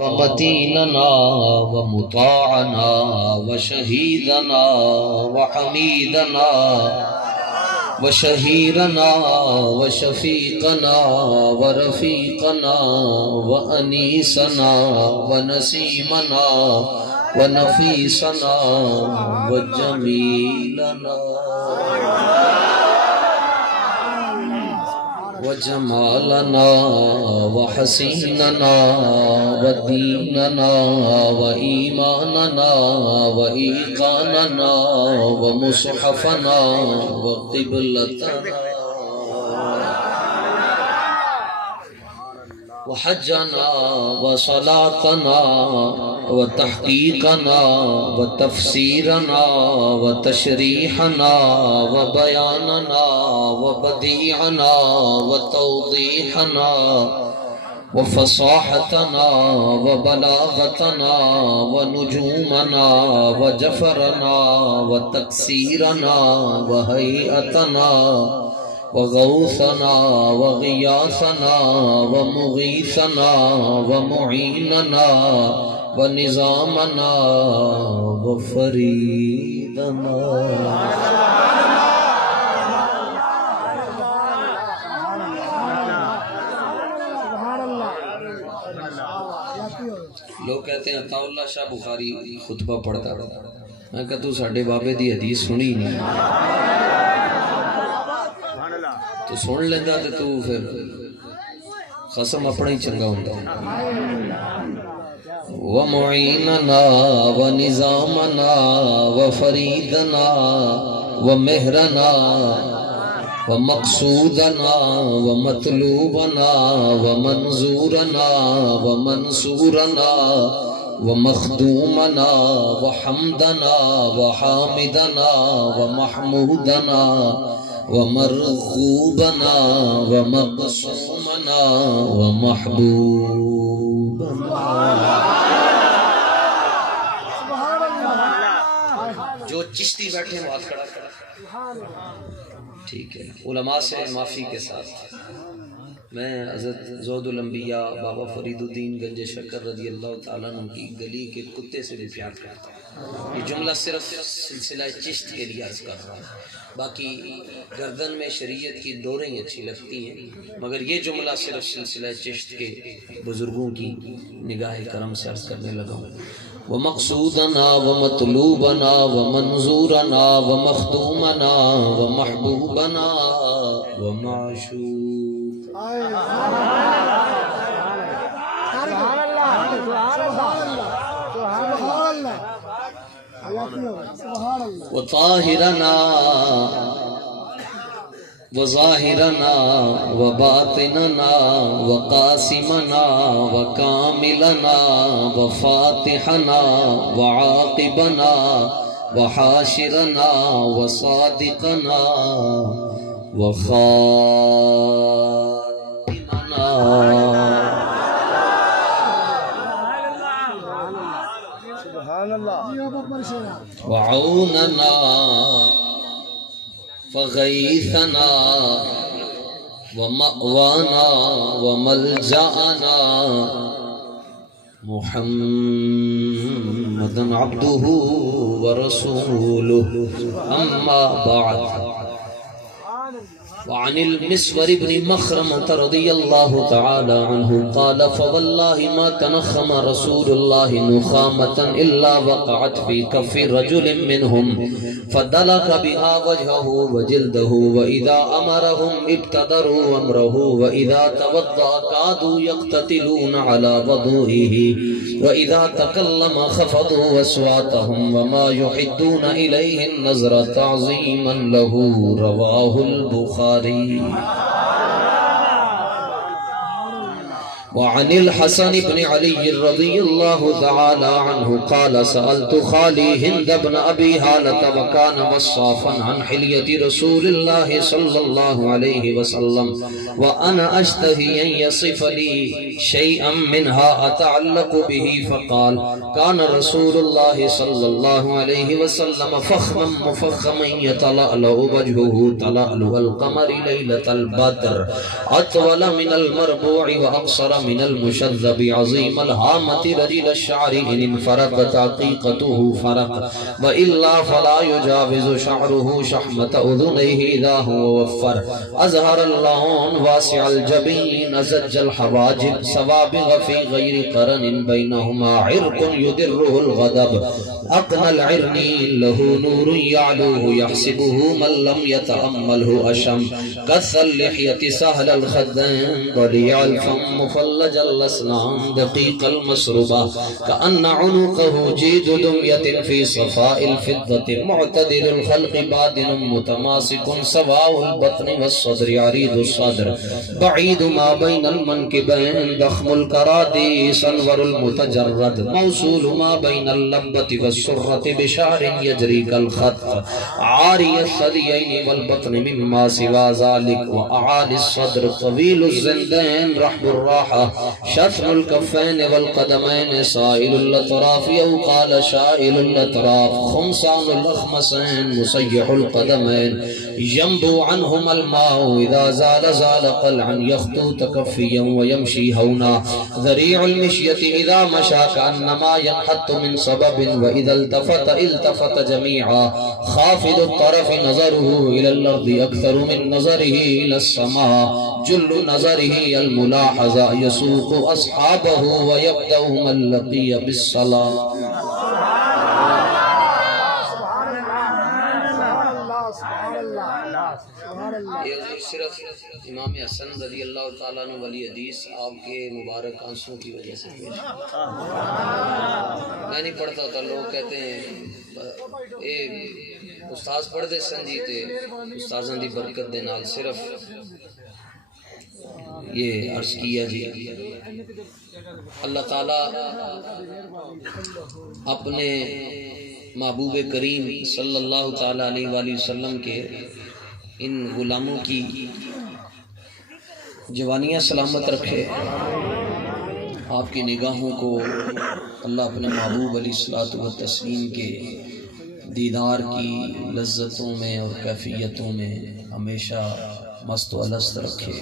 ومتيننا ومطاعنا وشهيدنا وحميدنا وشهيرنا وشفيقنا ورفيقنا وأنيسنا ونسيمنا ونفيسنا وجميلنا وجمالنا وحسيننا وديننا وإيماننا وإيقاننا ومصحفنا وقبلتنا وحجنا وصلاتنا وتحقيقنا وتفسيرنا وتشريحنا وبياننا وبديعنا وتوضيحنا وفصاحتنا وبلاغتنا ونجومنا وجفرنا وتكسيرنا وهيئتنا وغوثنا وغياثنا ومغيثنا ومعيننا ونظامنا وفريدنا لوگ کہتے ہیں عطا اللہ شاہ بخاری خطبہ پڑھتا رہا. میں کہتا تو ساڑھے بابے دی حدیث سنی نہیں, تو سن لیندہ تے تو پھر خسم اپنا ہی چنگا ہوتا. ومعیننا ونظامنا وفریدنا ومہرنا ومقصودنا ومطلوبنا ومنظورنا ومنصورنا ومخدومنا وحمدنا وحامدنا ومحمودنا ومرغوبنا ومقصومنا ومحبوبنا. جو چشتی بیٹھے بات کڑا ٹھیک ہے. علماء سے معافی کے ساتھ میں حضرت زہد الانبیاء بابا فرید الدین گنج شکر رضی اللہ تعالیٰ عنہ کی گلی کے کتے سے بھی پیار کرتا ہوں. یہ جملہ صرف سلسلہ چشت کے لیے عرض کر رہا ہوں, باقی گردن میں شریعت کی ڈوریں اچھی لگتی ہیں, مگر یہ جملہ صرف سلسلہ چشت کے بزرگوں کی نگاہ کرم سے عرض کرنے لگا ہوں. ومقصودنا ومطلوبنا ومنظورنا ومخدومنا ومحبوبنا وطاهرنا وظاهرنا وباطننا وقاسمنا وكاملنا وفاتحنا وعاقبنا وحاشرنا وصادقنا وخاتمنا وعوننا فغيثنا ومأوانا وملجأنا محمد عبده ورسوله أما بعد. وعن المسور بن مخرمة رضي الله تعالى عنه قال فوالله ما تنخم رسول الله نخامة إلا وقعت في كف رجل منهم فدلك بها وجهه وجلده وإذا أمرهم ابتدروا أمره وإذا توضأ كادوا يقتتلون على وضوئه وإذا تكلم خفضوا أصواتهم وما يحدون إليه النظر تعظيما له. رواه البخاري. وعن الحسن بن علي رضي الله تعالى عنه قال سألت خالي هند بن أبي هالة وكان وصافا عن حلية رسول الله صلى الله عليه وسلم وأنا أشتهي أن يصف لي شيئا منها أتعلق به فقال كان رسول الله صلى الله عليه وسلم فخما مفخما يتلألأ وجهه تلألؤ القمر ليلة البدر أطول من المربوع وأقصر من المشذب عظيم الهامة رجل الشعر إن انفرق تعقيقته فرق وإلا فلا يجاوز شعره شحمة أذنيه إذا هو وفر أزهر اللون واسع الجبين أزج الحواجب سوابغ في غير قرن بينهما عرق يدره الغضب أقنى العرنين له نور يعلوه يحسبه من لم يتأمله أشم كث اللحية سهل الخدين ضليع الفم مفلج الأسنان دقيق المسربة كأن عنقه جيد دمية في صفاء الفضة معتدل الخلق بادن متماسك سواء البطن والصدر عريض الصدر بعيد ما بين المنكبين ضخم الكراديس أنور المتجرد موصول ما بين اللبة والسرة بشعر يجري كالخط عاري الثديين والبطن مما سوى ذلك وأعالي الصدر طويل الزندين رحب الراحة شثن الكفين والقدمين سائل الأطراف أو قال شائل الأطراف خمسان الأخمسين مسيح القدمين ينبو عنهما الماء إذا زال زال قلعا يخطو تكفيا ويمشي هونا ذريع المشية إذا مشى كأنما ينحط من سبب وإذا التفت جميعا خافض الطرف نظره إلى الأرض أكثر من نظره إلى السماء جل نظره الملاحظة يسوق أصحابه ويبدأ من لقي بالصلاة یہ صرف امام حسن رضی اللہ تعالیٰ عنہ ولی حدیث آپ کے مبارک آنسوں کی وجہ سے میں نہیں پڑھتا تھا لوگ کہتے ہیں اے استاذ پڑھتے سن جی تے استاذاں دی برکت دے نال صرف یہ عرض کیا جی اللہ تعالیٰ اپنے محبوب کریم صلی اللہ تعالیٰ علیہ وآلہ وسلم کے ان غلاموں کی جوانیاں سلامت رکھے آپ کی نگاہوں کو اللہ اپنے محبوب علیہ الصلوۃ والتسلیم کے دیدار کی لذتوں میں اور کیفیتوں میں ہمیشہ مست و الست رکھے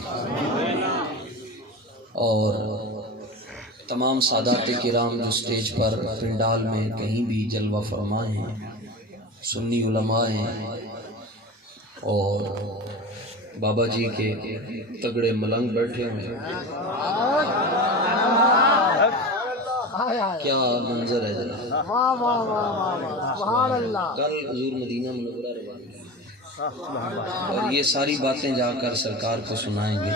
اور تمام سادات کرام جو سٹیج پر پنڈال میں کہیں بھی جلوہ فرمائے ہیں سنی علماء ہیں اور بابا جی کے تگڑے ملنگ بیٹھے ہوئے کیا منظر ہے ذرا کل حضور مدینہ منورہ روانہ اور یہ ساری باتیں جا کر سرکار کو سنائیں گے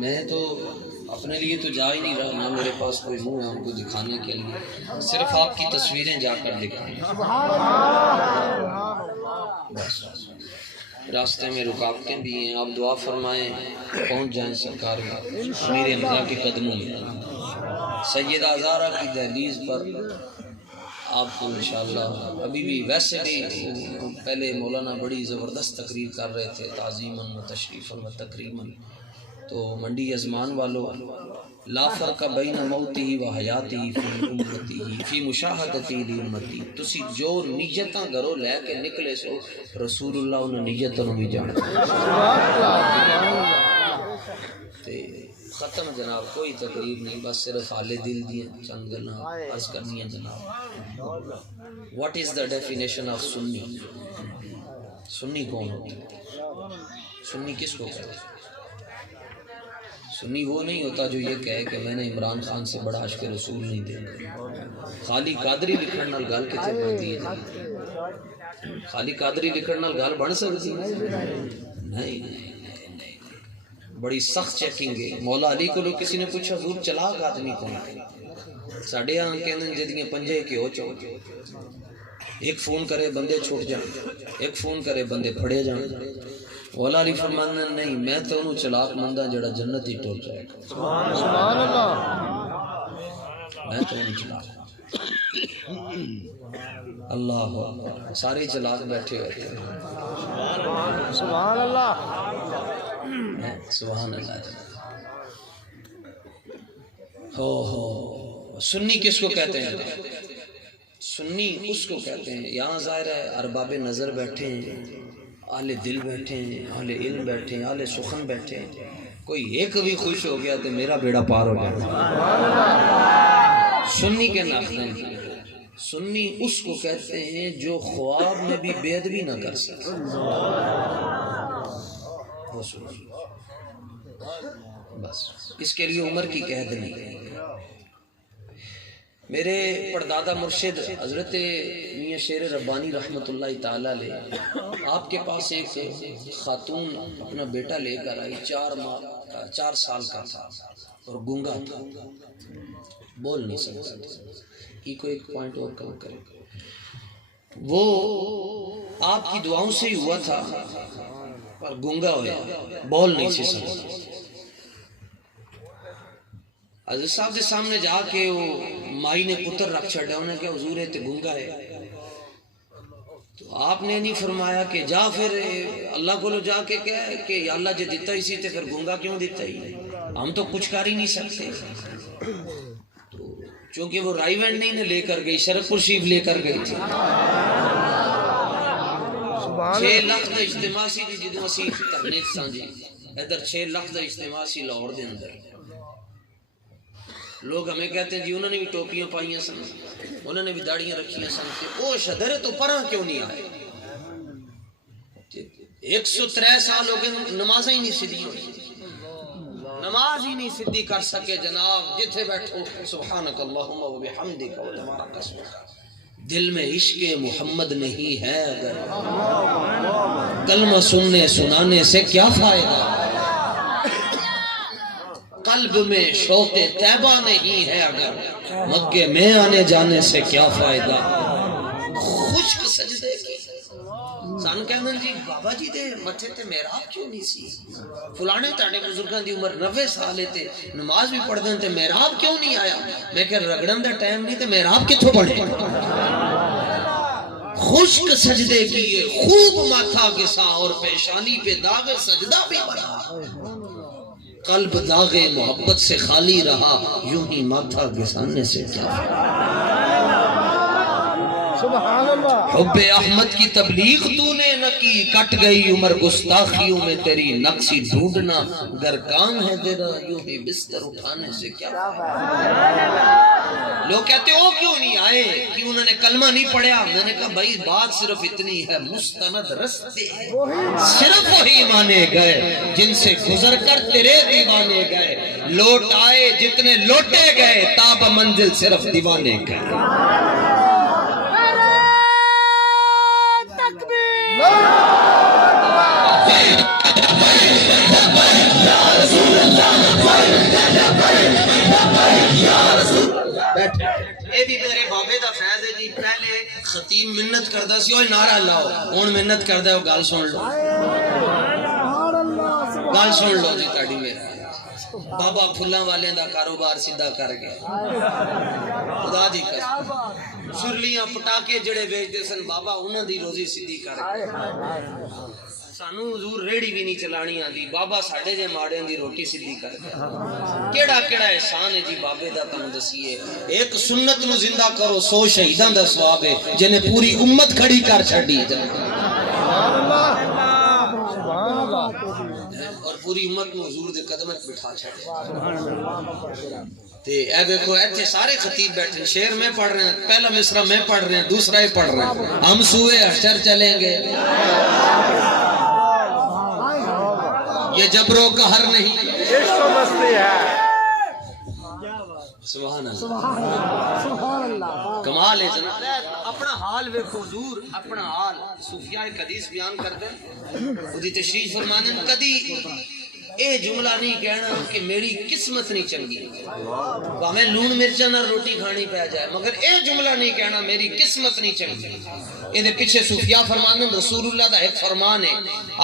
میں تو اپنے لیے تو جا ہی نہیں رہا نہ میرے پاس کوئی منہ ہے ان کو دکھانے کے لیے صرف آپ کی تصویریں جا کر دکھائیں راستے میں رکاوٹیں بھی ہیں آپ دعا فرمائیں پہنچ جائیں سرکار امیر حمزہ کے قدموں میں سیدہ زہرا کی دہلیز پر آپ کو انشاءاللہ ابھی بھی ویسے بھی پہلے مولانا بڑی زبردست تقریر کر رہے تھے تعظیماً و تشریفاً و تکریماً تو منڈی ازمان والوں لا فرق بین موتی و حیاتی فی امتی فی مشاہدتی لی امتی تسی جو نیتاں گھروں لے کے نکلے سو رسول اللہ انہوں نیتوں بھی جانتے ختم جناب کوئی تقریر نہیں بس صرف حال دل دیا چند گلاں عرض کرنی ہے جناب what is the definition of Sunni Sunni کون ہوتا ہے سنی کس کو کہتے ہیں سنی وہ نہیں ہوتا جو یہ کہے کہ میں نے عمران خان سے بڑا عشق رسول نہیں دیکھا. خالی قادری لکھن نال گل کتے بنتی ہے؟ خالی قادری لکھن نال گل بن سکتی نہیں. بڑی سخت چیکنگ ہے. مولا علی کو کسی نے پوچھا حضور چلاک آدمی کون ہے؟ ساڈے ہاں کہندے جدیاں پنجے کیو چو. ایک فون کرے بندے چھوٹ جان, ایک فون کرے بندے پھڑے جان. مولا علی فرماندے نہیں میں تو انہوں چلاک مندا جڑا جنت ہی ٹر جائے گا. سبحان اللہ. میں تو انہوں چلاک اللہ اکبر. سارے چلاک بیٹھے ہوئے. سبحان اللہ سبحان اللہ. ہو سنی کس کو کہتے ہیں؟ سنی اس کو کہتے ہیں. یہاں ظاہر ہے ارباب نظر بیٹھے ہیں, اہل دل بیٹھے ہیں, اہل علم بیٹھے ہیں, اہل سخن بیٹھے ہیں. کوئی ایک بھی خوش ہو گیا تو میرا بیڑا پار ہو گیا. سنی کے ناخدیں. سنی اس کو کہتے ہیں جو خواب میں بھی بے ادبی نہ کر سکے. بس اس کے لیے عمر کی قید نہیں. میرے پردادا مرشد حضرت میاں شیر ربانی رحمۃ اللہ تعالی علیہ, آپ کے پاس ایک خاتون اپنا بیٹا لے کر آئی. 4 سال کا تھا اور گونگا تھا, بول نہیں سکتا تھا. کو ایک پوائنٹ اور کم کرے. وہ آپ کی دعاؤں سے ہی ہوا تھا پر گونگا ہوا, بول نہیں سی سکتا. حضرت صاحب کے سامنے جا کے وہ مائی نے پتر رکھ چھڑا. انہوں نے کہا حضور ہے تے گونگا ہے. تو آپ نے نہیں فرمایا کہ جا پھر اللہ کو لو جا کے کہے کہ یا اللہ جے دیتا ہی سی تے پھر گونگا کیوں دیتا ہی, ہم تو کچھ کر ہی نہیں سکتے. تو چونکہ وہ رائی وینڈ نہیں لے کر گئی, شرف پور شریف لے کر گئی تھی. 6 لاکھ دا اجتماع سی جدوں اسی دھرنے سانجی ادھر 6 لاکھ دا اجتماع سی لاہور دے اندر. لوگ ہمیں کہتے ہیں جی انہوں نے بھی ٹوپیاں پائیاں سن, انہوں نے بھی داڑیاں رکھیاں سن, کہ او شدر تو پرہاں کیوں نہیں آئے. 103 سال ہو گئے نمازیں ہی نہیں سیدھی ہوئی, نماز ہی نہیں سیدھی کر سکے جناب. جتھے بیٹھو سبحانک اللہم و بحمدک و تبارک اسمک. دل میں عشق محمد نہیں ہے اگر کلمہ سننے سنانے سے کیا فائدہ. قلب میں شوق طیبہ نہیں ہے اگر مکے میں آنے جانے سے کیا فائدہ. خشک سجدے کی سان کہندے جی بابا جی دے متھے تے محراب کیوں نہیں سی, فلانے تاڑے بزرگاں دی عمر 90 سال تے نماز بھی پڑھ دیں تے محراب کیوں نہیں آیا. میں کہ رگڑن دا ٹائم نہیں تے محراب کتھوں بنے. خشک سجدے کیے خوب ماتھا گسا اور پیشانی پہ داغ سجدہ بھی بڑھا. قلب داغ محبت سے خالی رہا, یوں ہی ماتھا گسانے سے کیا. سبحان اللہ. حب احمد کی تبلیغ تو نے نہ کی, کٹ گئی عمر گستاخیوں میں تیری نقصی ڈھونڈنا. گر کام ہے تیرا یوں ہی بستر اٹھانے سے کیا. لوگ کہتے ہو کیوں نہیں آئے کہ انہوں نے کلمہ نہیں پڑھا. میں نے کہا بھائی بات صرف اتنی ہے, مستند رستے صرف وہی مانے گئے جن سے گزر کر تیرے دیوانے گئے. لوٹ آئے جتنے لوٹے گئے, تاب منزل صرف دیوانے گئے. اے بھی میرے بابے دا فیض ہے جی. پہلے خطیب منت کردہ سی اوہ نعرہ لاؤ, ہون منت کردہ ہے گال سن لو, گال سن لو جی تاڑی میرا. بابا پھلاں والے دا کاروبار سیدھا کر گیا. خدا دی قسم سرلیاں پٹاکے جڑے بیچتے سن بابا انہاں دی روزی سیدھی کر گیا. سانو حضور ریڑی بھی نہیں چلانی آندی, بابا ساڑھے جے ماڑیاں دی روٹی سیدھی کر گیا. کیڑا کیڑا احسان ہے جی بابے دا تم دسیے. ایک سنت نو زندہ کرو 100 شہیداں دا ثواب ہے جنہیں پوری امت کھڑی کر چھڑی جائے. اور پوری امت نو حضور دے قدمت بٹھا چھڑے. تے اے دیکھو ایتھے سارے خطیب بیٹھے, شعر میں پڑھ رہے ہیں, پہلا مصرع میں پڑھ رہے ہیں, دوسرا ہی پڑھ رہے ہیں. ہم سوئے حشر چلیں گے, یہ جبروں کا حر نہیں، عشق و مستی ہے۔ سبحان اللہ، کمال ہے جناب۔ اپنا حال ویکھو حضور، اپنا حال صوفیاء ایک حدیث بیان کر دیں، خودی تشریف فرمانے کدی اے جملہ نہیں کہنا کہ میری قسمت نہیں چنگی، ہمیں لون مرچا نہ روٹی کھانی پہ جائے، مگر اے جملہ نہیں کہنا میری قسمت نہیں چنگی۔ یہ پیچھے صوفیاء فرمانے رسول اللہ دا ایک فرمان ہے،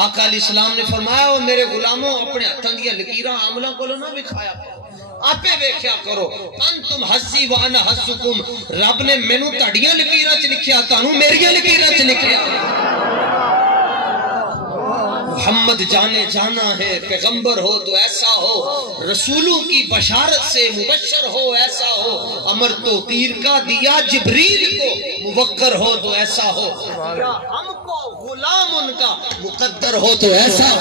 آقا علیہ السلام نے فرمایا وہ میرے غلاموں اپنے ہتھاں دیاں لکیراں عملاں کولوں نہ وکھایا آپے ویکھیا کرو، انتم حسی وانا حسکم، رب نے مینوں تہاڈیاں لکیراں چ لکھیا، تانوں میریاں لکیراں چ لکھیا۔ محمد جانے جانا ہے، پیغمبر ہو تو ایسا ہو، رسولوں کی بشارت سے مبشر ہو ایسا ہو، امر تو تیر کا دیا جبریل کو، موقر ہو تو ایسا ہو، یا ہم کو غلام ان کا مقدر ہو تو ایسا ہو۔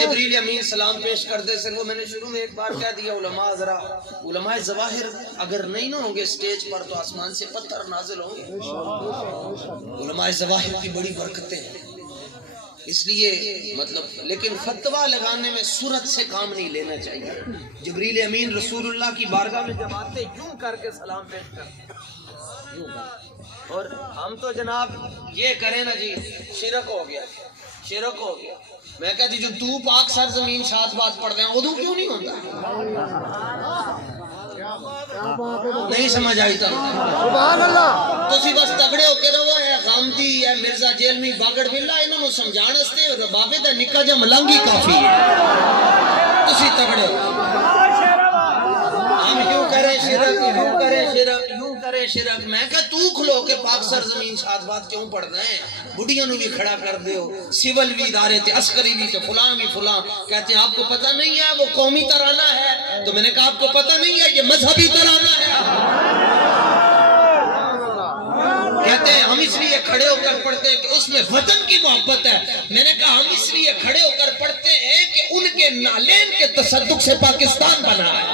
جبریل امین سلام پیش کر دے سن، وہ میں نے شروع میں ایک بار کہہ دیا، علماء ظواہر اگر نہیں نہ ہوں گے سٹیج پر تو آسمان سے پتھر نازل ہوں گے۔ علماء ظواہر کی بڑی برکتیں ہیں، اس لیے مطلب لیکن فتویٰ لگانے میں صورت سے کام نہیں لینا چاہیے۔ جبریل امین رسول اللہ کی بارگاہ میں جب آتے یوں کر کے سلام پیش کرتے، اور ہم تو جناب یہ کریں نا جی شرک ہو گیا، شرک ہو گیا۔ میں کہتی جو تو پاک سرزمین شاد بات پڑھ دیں ادو کیوں نہیں ہوتا؟ نہیں سمجھ آئی تو سبحان اللہ، تسی بس تگڑے ہو کے رہو، ہے غامدی ہے مرزا جیلمی باگڑ بلا، انہوں نے سمجھانے سے بابے دا نکا جا ملنگی کافی ہے، تسی تگڑے ہو۔ ہم یوں کریں شرک، یوں کریں شرک، یوں کریں شرک۔ میں کہا تو کھلو کے پاک سرزمین شاد بات کیوں پڑھ رہے ہیں؟ بڑھیاں نو بھی کھڑا کر دے ہو، سیول بھی ادارے تھے، عسکری بھی تھے، فلاں بھی فلاں، کہتے ہیں آپ کو پتہ نہیں ہے وہ قومی ترانہ ہے، تو میں نے کہا آپ کو پتہ نہیں ہے یہ مذہبی ترانہ ہے۔ کہتے ہیں ہم اس لیے کھڑے ہو کر پڑھتے ہیں کہ اس میں وطن کی محبت ہے، میں نے کہا ہم اس لیے کھڑے ہو کر پڑھتے ہیں کہ ان کے نالین کے تصدق سے پاکستان بنا ہے۔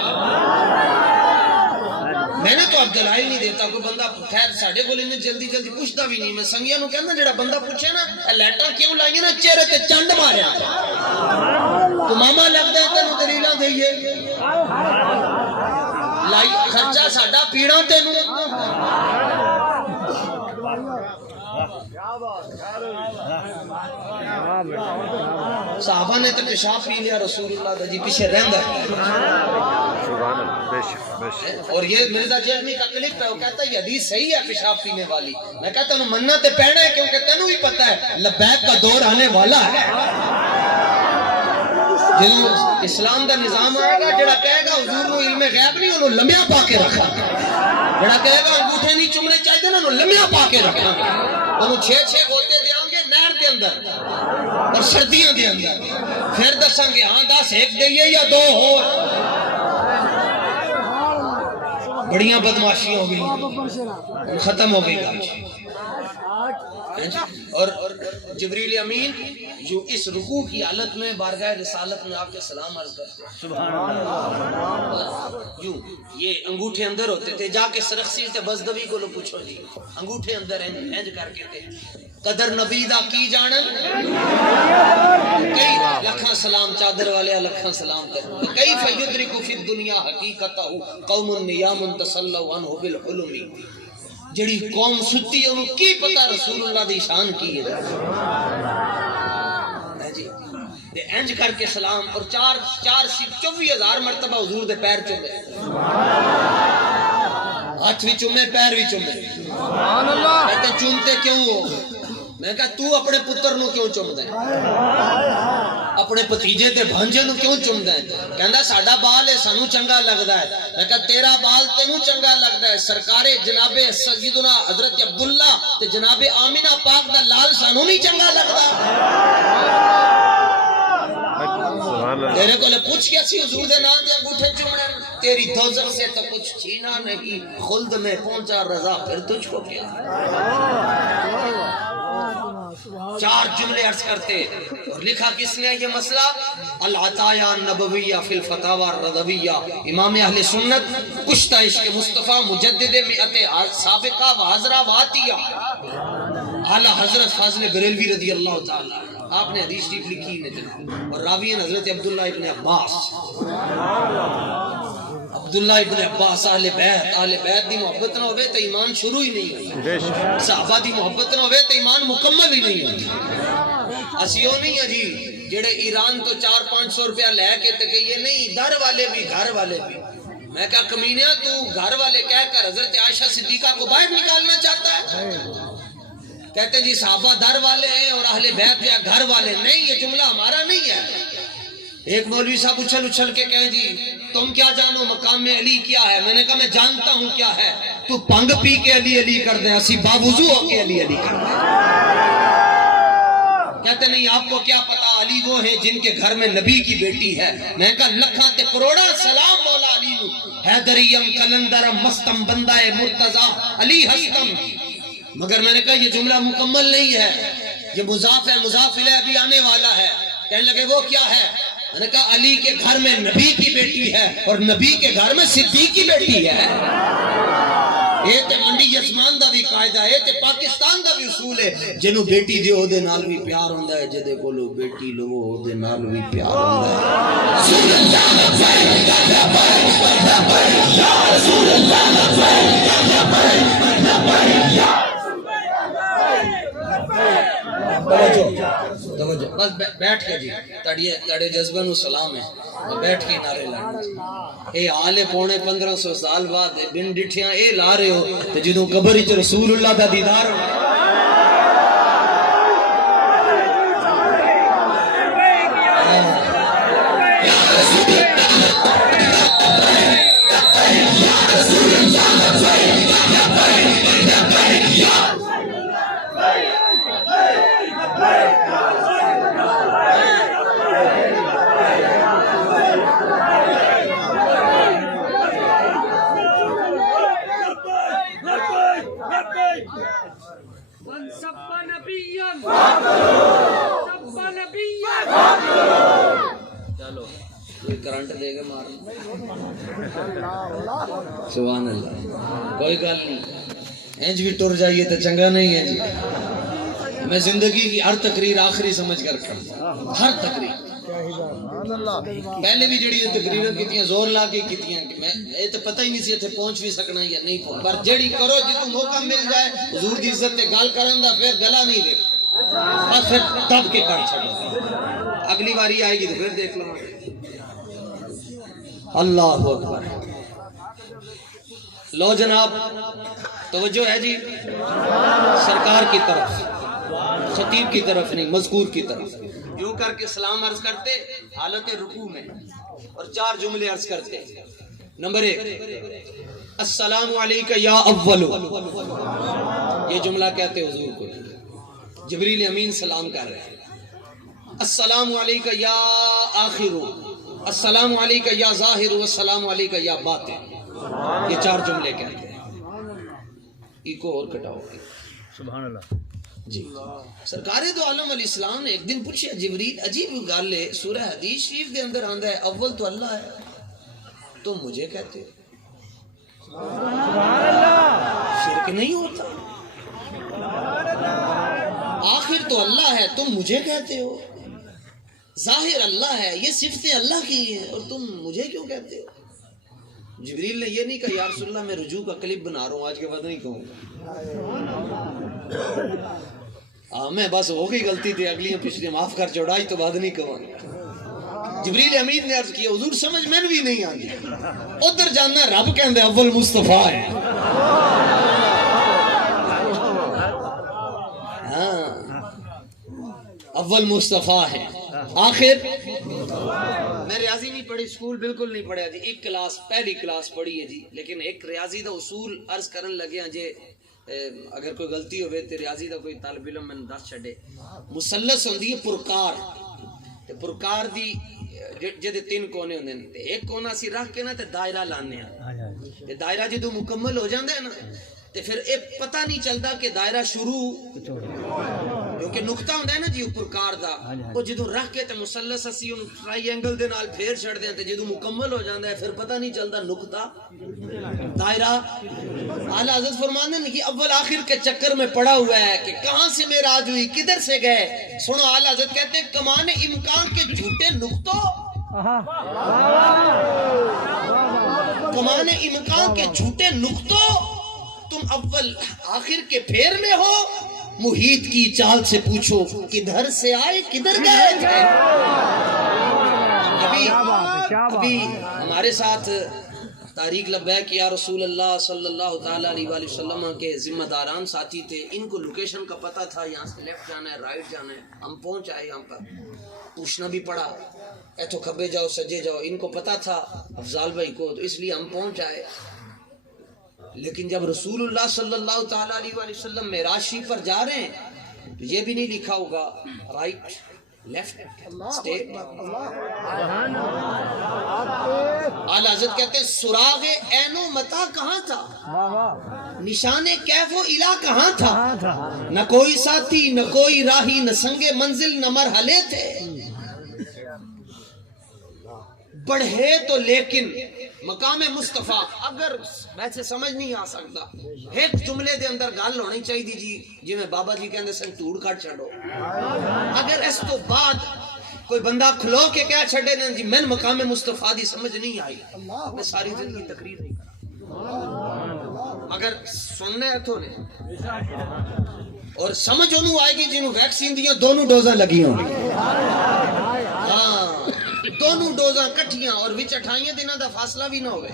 میں نے تو اب دلائل نہیں دیتا، کوئی بندہ خیر ساڑھے کو لینے جلدی جلدی پوچھتا بھی نہیں، میں سنگیاں نو کہنا جڑا بندہ پوچھے نا لیٹاں کیوں لائیں نا چہرے تے چند ماریا تو ماما لگتا ہے تینوں دلیلاں دئیے لائی خرچہ ساڑھا پیڑاں تینوں۔ صحابہ نے تو پیشاب پی لیا رسول اللہ دا جی پیچھے رہندا اور یہ مرزا جیلمی کا کلپ ہے، وہ کہتا ہے یہ حدیث صحیح ہے پیشاب پینے والی۔ میں کہتا ہوں مننا تے پہنا ہے کیونکہ تینوں بھی پتہ ہے لبیک کا دور آنے والا ہے، جنہوں اسلام دا نظام آئے گا جڑا کہے گا حضور نو علم غیب نہیں انہوں لمحہ پا کے رکھا، جڑا کہے گا انگوٹھے نہیں چمنے چاہیے نا انہوں لمحہ پا کے رکھا، انہوں 6 گوتے دیاں گے نہر دے اندر اور سردیاں دے اندر، پھر دساں گے ہاں 10 ایک دئیے یا 2 ہو۔ بڑیاں بدماشیاں ہو گئی، ختم ہو گئی گاچ۔ اور جبریل امین جو اس رکوع کی حالت میں بارگاہ رسالت میں آپ کے سلام عرض کرتے ہیں، سبحان اللہ، یوں یہ انگوٹھے اندر ہوتے تھے، جا کے سرخسی تے بزدوی کو لو پوچھو جی انگوٹھے اندر انج کر کے تھے، قدر نبی دا کی جانن کئی لکھاں سلام چادر والے لکھاں سلام تے کئی فیدرک فی الدنیا حقیقتہ قوم نیام تسلوا عنہ بالحلم، جڑی قوم ستی انہوں کی پتہ رسول اللہ دی شان کی ہے جی، انج کر کے سلام اور 24,000 مرتبہ حضور دے پیر چومے، ہاتھ بھی چومے پیر بھی چومے۔ سبحان اللہ، کہتے چومتے کیوں ہو؟ میں کہا تو اپنے پتر نو کیوں چومدا ہے، اپنے پتیجے تے بھانجے نو کیوں چومدا ہے؟ کہندا ساڈا بال ہے سانو چنگا لگدا ہے۔ میں کہا تیرا بال تینوں چنگا لگدا ہے، سرکار جناب سیدنا حضرت عبداللہ تے جناب آمینہ پاک دا لال سانو نہیں چنگا لگدا۔ تیرے کو لے پوچھ کیا سی حضور دے نام دے انگوٹھے چومنے، تیری دوزخ سے تو کچھ چھینا نہیں، خلد میں پہنچا رضا پھر تجھ کو کیا۔ 4 جملے عرض کرتے اور لکھا کس نے یہ مسئلہ العطایا النبویہ فی الفتاوی الرضویہ، امام اہل سنت کشتہ عشق مصطفیٰ مجدد مئت سابقہ و حضرہ واتیہ، اعلیٰ حضرت فاضل بریلوی رضی اللہ تعالیٰ آپ نے حدیث شریف لکھی ہے جناب، اور راوی ہیں حضرت عبداللہ ابن عباس. عبداللہ ابن عباس اہل بیت دی محبت نہ ہوئے تو ایمان شروع ہی نہیں ہوئی، صحابہ دی محبت نہ ہوئے تو ایمان مکمل ہی نہیں ہوئی. اسیوں نہیں ہے جی جڑے ایران تو 400-500 روپیہ لے کے تے کہیے نہیں در والے بھی گھر والے بھی. میں کہا کمینیا تو گھر والے کہہ کر حضرت عائشہ صدیقہ کو باہر نکالنا چاہتا ہے؟ کہتے ہیں جی صحابہ در والے ہیں اور اہل بیت یا گھر والے. نہیں، یہ جملہ ہمارا نہیں ہے. ایک مولوی صاحب اچھل کے کہیں جی تم کیا جانو مقام علی کیا ہے؟ میں نے کہا میں جانتا ہوں کیا ہے. تو پنگ پی کے علی علی کر دیں، اسی باوضو ہو کے علی علی کر دیں. کہتے نہیں آپ کو کیا پتا علی وہ ہیں جن کے گھر میں نبی کی بیٹی ہے. میں کہا لکھاں تے کروڑا سلام مولا علی نو، حیدریم کلندرم مستم بندہ مرتضی علی ہستم. مگر میں نے کہا یہ جملہ مکمل نہیں ہے، یہ مضاف ہے، مضاف الیہ بھی آنے والا ہے. کہنے لگے وہ کیا ہے؟ میں نے کہا علی کے گھر میں نبی کی بیٹی ہے اور نبی کے گھر میں صدیق کی بیٹی ہے. یہ تے منڈی یسمان دا بھی قاعدہ ہے، تے پاکستان دا بھی اصول ہے. جنوں بیٹی دیو دے نال بھی پیار ہوندا ہے، جدے کولو بیٹی لو دے نال بھی پیار ہوندا ہے. رسول اللہ یا رسول توجہ بس بیٹھ کے جی تاڑے جذبہ نو سلام ہے، بیٹھ کے نعرے لانے. اے آلے پونے 1500 سال بعد بن ڈٹھیاں اے لا رہے ہو تے جدوں قبر وچ رسول اللہ دا دیدار ہونا. چلو کوئی کرنٹ دے گا مار. سبحان اللہ. کوئی گل نہیں، انج بھی ٹر جائیے تو چنگا نہیں ہے جی. میں زندگی کی ہر تقریر آخری سمجھ کر کرتا، ہر تقریر. پہلے بھی جڑی تقریریں کیتیاں زور لا کے کیتیاں کہ میں یہ تو پتہ ہی نہیں سی اتنے پہنچ بھی سکنا یا نہیں پہنچ. پر جڑی کرو جتوں موقع مل جائے حضور دی عزت تے گل کرن دا پھر گلا نہیں دے بس پھر دب کے کر چھڑو. اگلی باری آئے گی تو پھر دیکھ لو. اللہ اکبر. لو جناب توجہ ہے جی سرکار کی طرف، خطیب کی طرف نہیں، مذکور کی طرف. یوں کر کے سلام عرض کرتے حالت رکوع میں اور 4 جملے عرض کرتے. نمبر 1 السلام علیکہ یا اول، یہ جملہ کہتے حضور کو. جبریل امین سلام کر رہے ہیں. السلام علیکہ یا آخر، السلام علیکہ یا ظاہر، والسلام علیکہ یا باطن. یہ 4 جملے کہتے ہیں. ایک اور کٹاؤ. سبحان اللہ. جی سرکار دو عالم علیہ السلام نے ایک دن پوچھا جبریل عجیب گل ہے، سورہ حدیث شریف کے اندر آندا ہے اول تو اللہ ہے، تم مجھے کہتے ہو. سبحان اللہ. شرک نہیں ہوتا. آخر تو اللہ ہے، تم مجھے کہتے ہو. ظاہر اللہ ہے، یہ صفتیں اللہ کی ہیں اور تم مجھے کیوں کہتے ہو. جبریل نے یہ نہیں کہا یا رسول اللہ میں رجوع کا کلپ بنا رہا ہوں، آج کے بعد نہیں کہوں گا. میں بس ہو گئی غلطی تھی، اگلی پچھلی معاف کر چوڑائی تو بعد نہیں کہوں گا. جبریل امین نے عرض کیا حضور سمجھ میں بھی نہیں آتی. ادھر جانا رب کہندے اول مصطفیٰ ہے. ہاں اول مصطفیٰ ہے. آخر میں ریاضی نہیں پڑھی، اسکول بالکل نہیں پڑھا جی. ایک کلاس پہلی کلاس پڑھی ہے جی، لیکن ایک ریاضی دا اصول عرض کرن لگے جی اگر کوئی غلطی ہوئے تو ریاضی دا کوئی طالب علم میں دس چھڑے. مثلث ہوندی ہے پرکار، تے پرکار دی جدے 3 کونے ہوندے نے، ایک کونا سی رکھ کے نا تے دائرہ لانے ہیں. تے دائرہ جدوں مکمل ہو جاندا ہے نا تے پھر اے پتہ نہیں چلدا کہ دائرہ شروع کیونکہ نقطہ ہوندا ہے نا جی اوپر کار دا او جدوں رکھ کے تے مثلث اسی اون ٹرائی اینگل دے نال پھیر چھڑ دے تے جدوں مکمل ہو جاندا ہے پھر پتہ نہیں چلدا نقطہ دائرہ. اعلی حضرت فرماتے ہیں کہ اول آخر کے چکر میں پڑا ہوا ہے کہ کہاں سے معراج ہوئی کدھر سے گئے. سنو اعلی حضرت کہتے ہیں کمان امکان کے جھوٹے نقطوں کمان امکان کے جھوٹے نقطوں تم اول آخر کے پھیر میں ہو. محیط کی چال سے پوچھو کدھر سے آئے کدھر گئے تھے. ابھی ہمارے ساتھ تاریخ لبیک یا رسول اللہ صلی اللہ تعالی علیہ وآلہ وسلم کے ذمہ داران ساتھی تھے. ان کو لوکیشن کا پتہ تھا یہاں سے لیفٹ جانا ہے رائٹ جانا ہے. ہم پہنچ آئے یہاں پر پوچھنا بھی پڑا ایتھو کھبے جاؤ سجے جاؤ. ان کو پتہ تھا افضال بھائی کو تو اس لیے ہم پہنچ آئے. لیکن جب رسول اللہ صلی اللہ تعالی علیہ وآلہ وسلم معراج شریف پر جا رہے ہیں تو یہ بھی نہیں لکھا ہوگا رائٹ لیفٹ اسٹیٹ. اعلی حضرت کہتے ہیں سراغ عین و متا کہاں تھا نشان کیف و الا کہاں تھا. نہ کوئی ساتھی نہ کوئی راہی نہ سنگ منزل نہ مرحلے تھے. بڑھے تو لیکن مقام مصطفیٰ اگر ویسے سمجھ نہیں آ سکتا ایک جملے دے اندر گل ہونی چاہیے جی جی میں بابا جی کہندے سن ٹوڑ کٹ چھڑو. اگر اس تو بعد کوئی بندہ کھلو کے کیا چھڑے نا جی میں مقام مصطفیٰ دی سمجھ نہیں آئی میں ساری زندگی تقریر نہیں کرا. اگر سننے اتھو نے اور سمجھ انہوں آئے گی جنہوں ویکسین دیاں دونوں ڈوزاں لگی ہوں ہاں دونوں ڈوزاں کٹھیاں اور وچ 28 دنوں دا فاصلہ بھی نہ ہوئے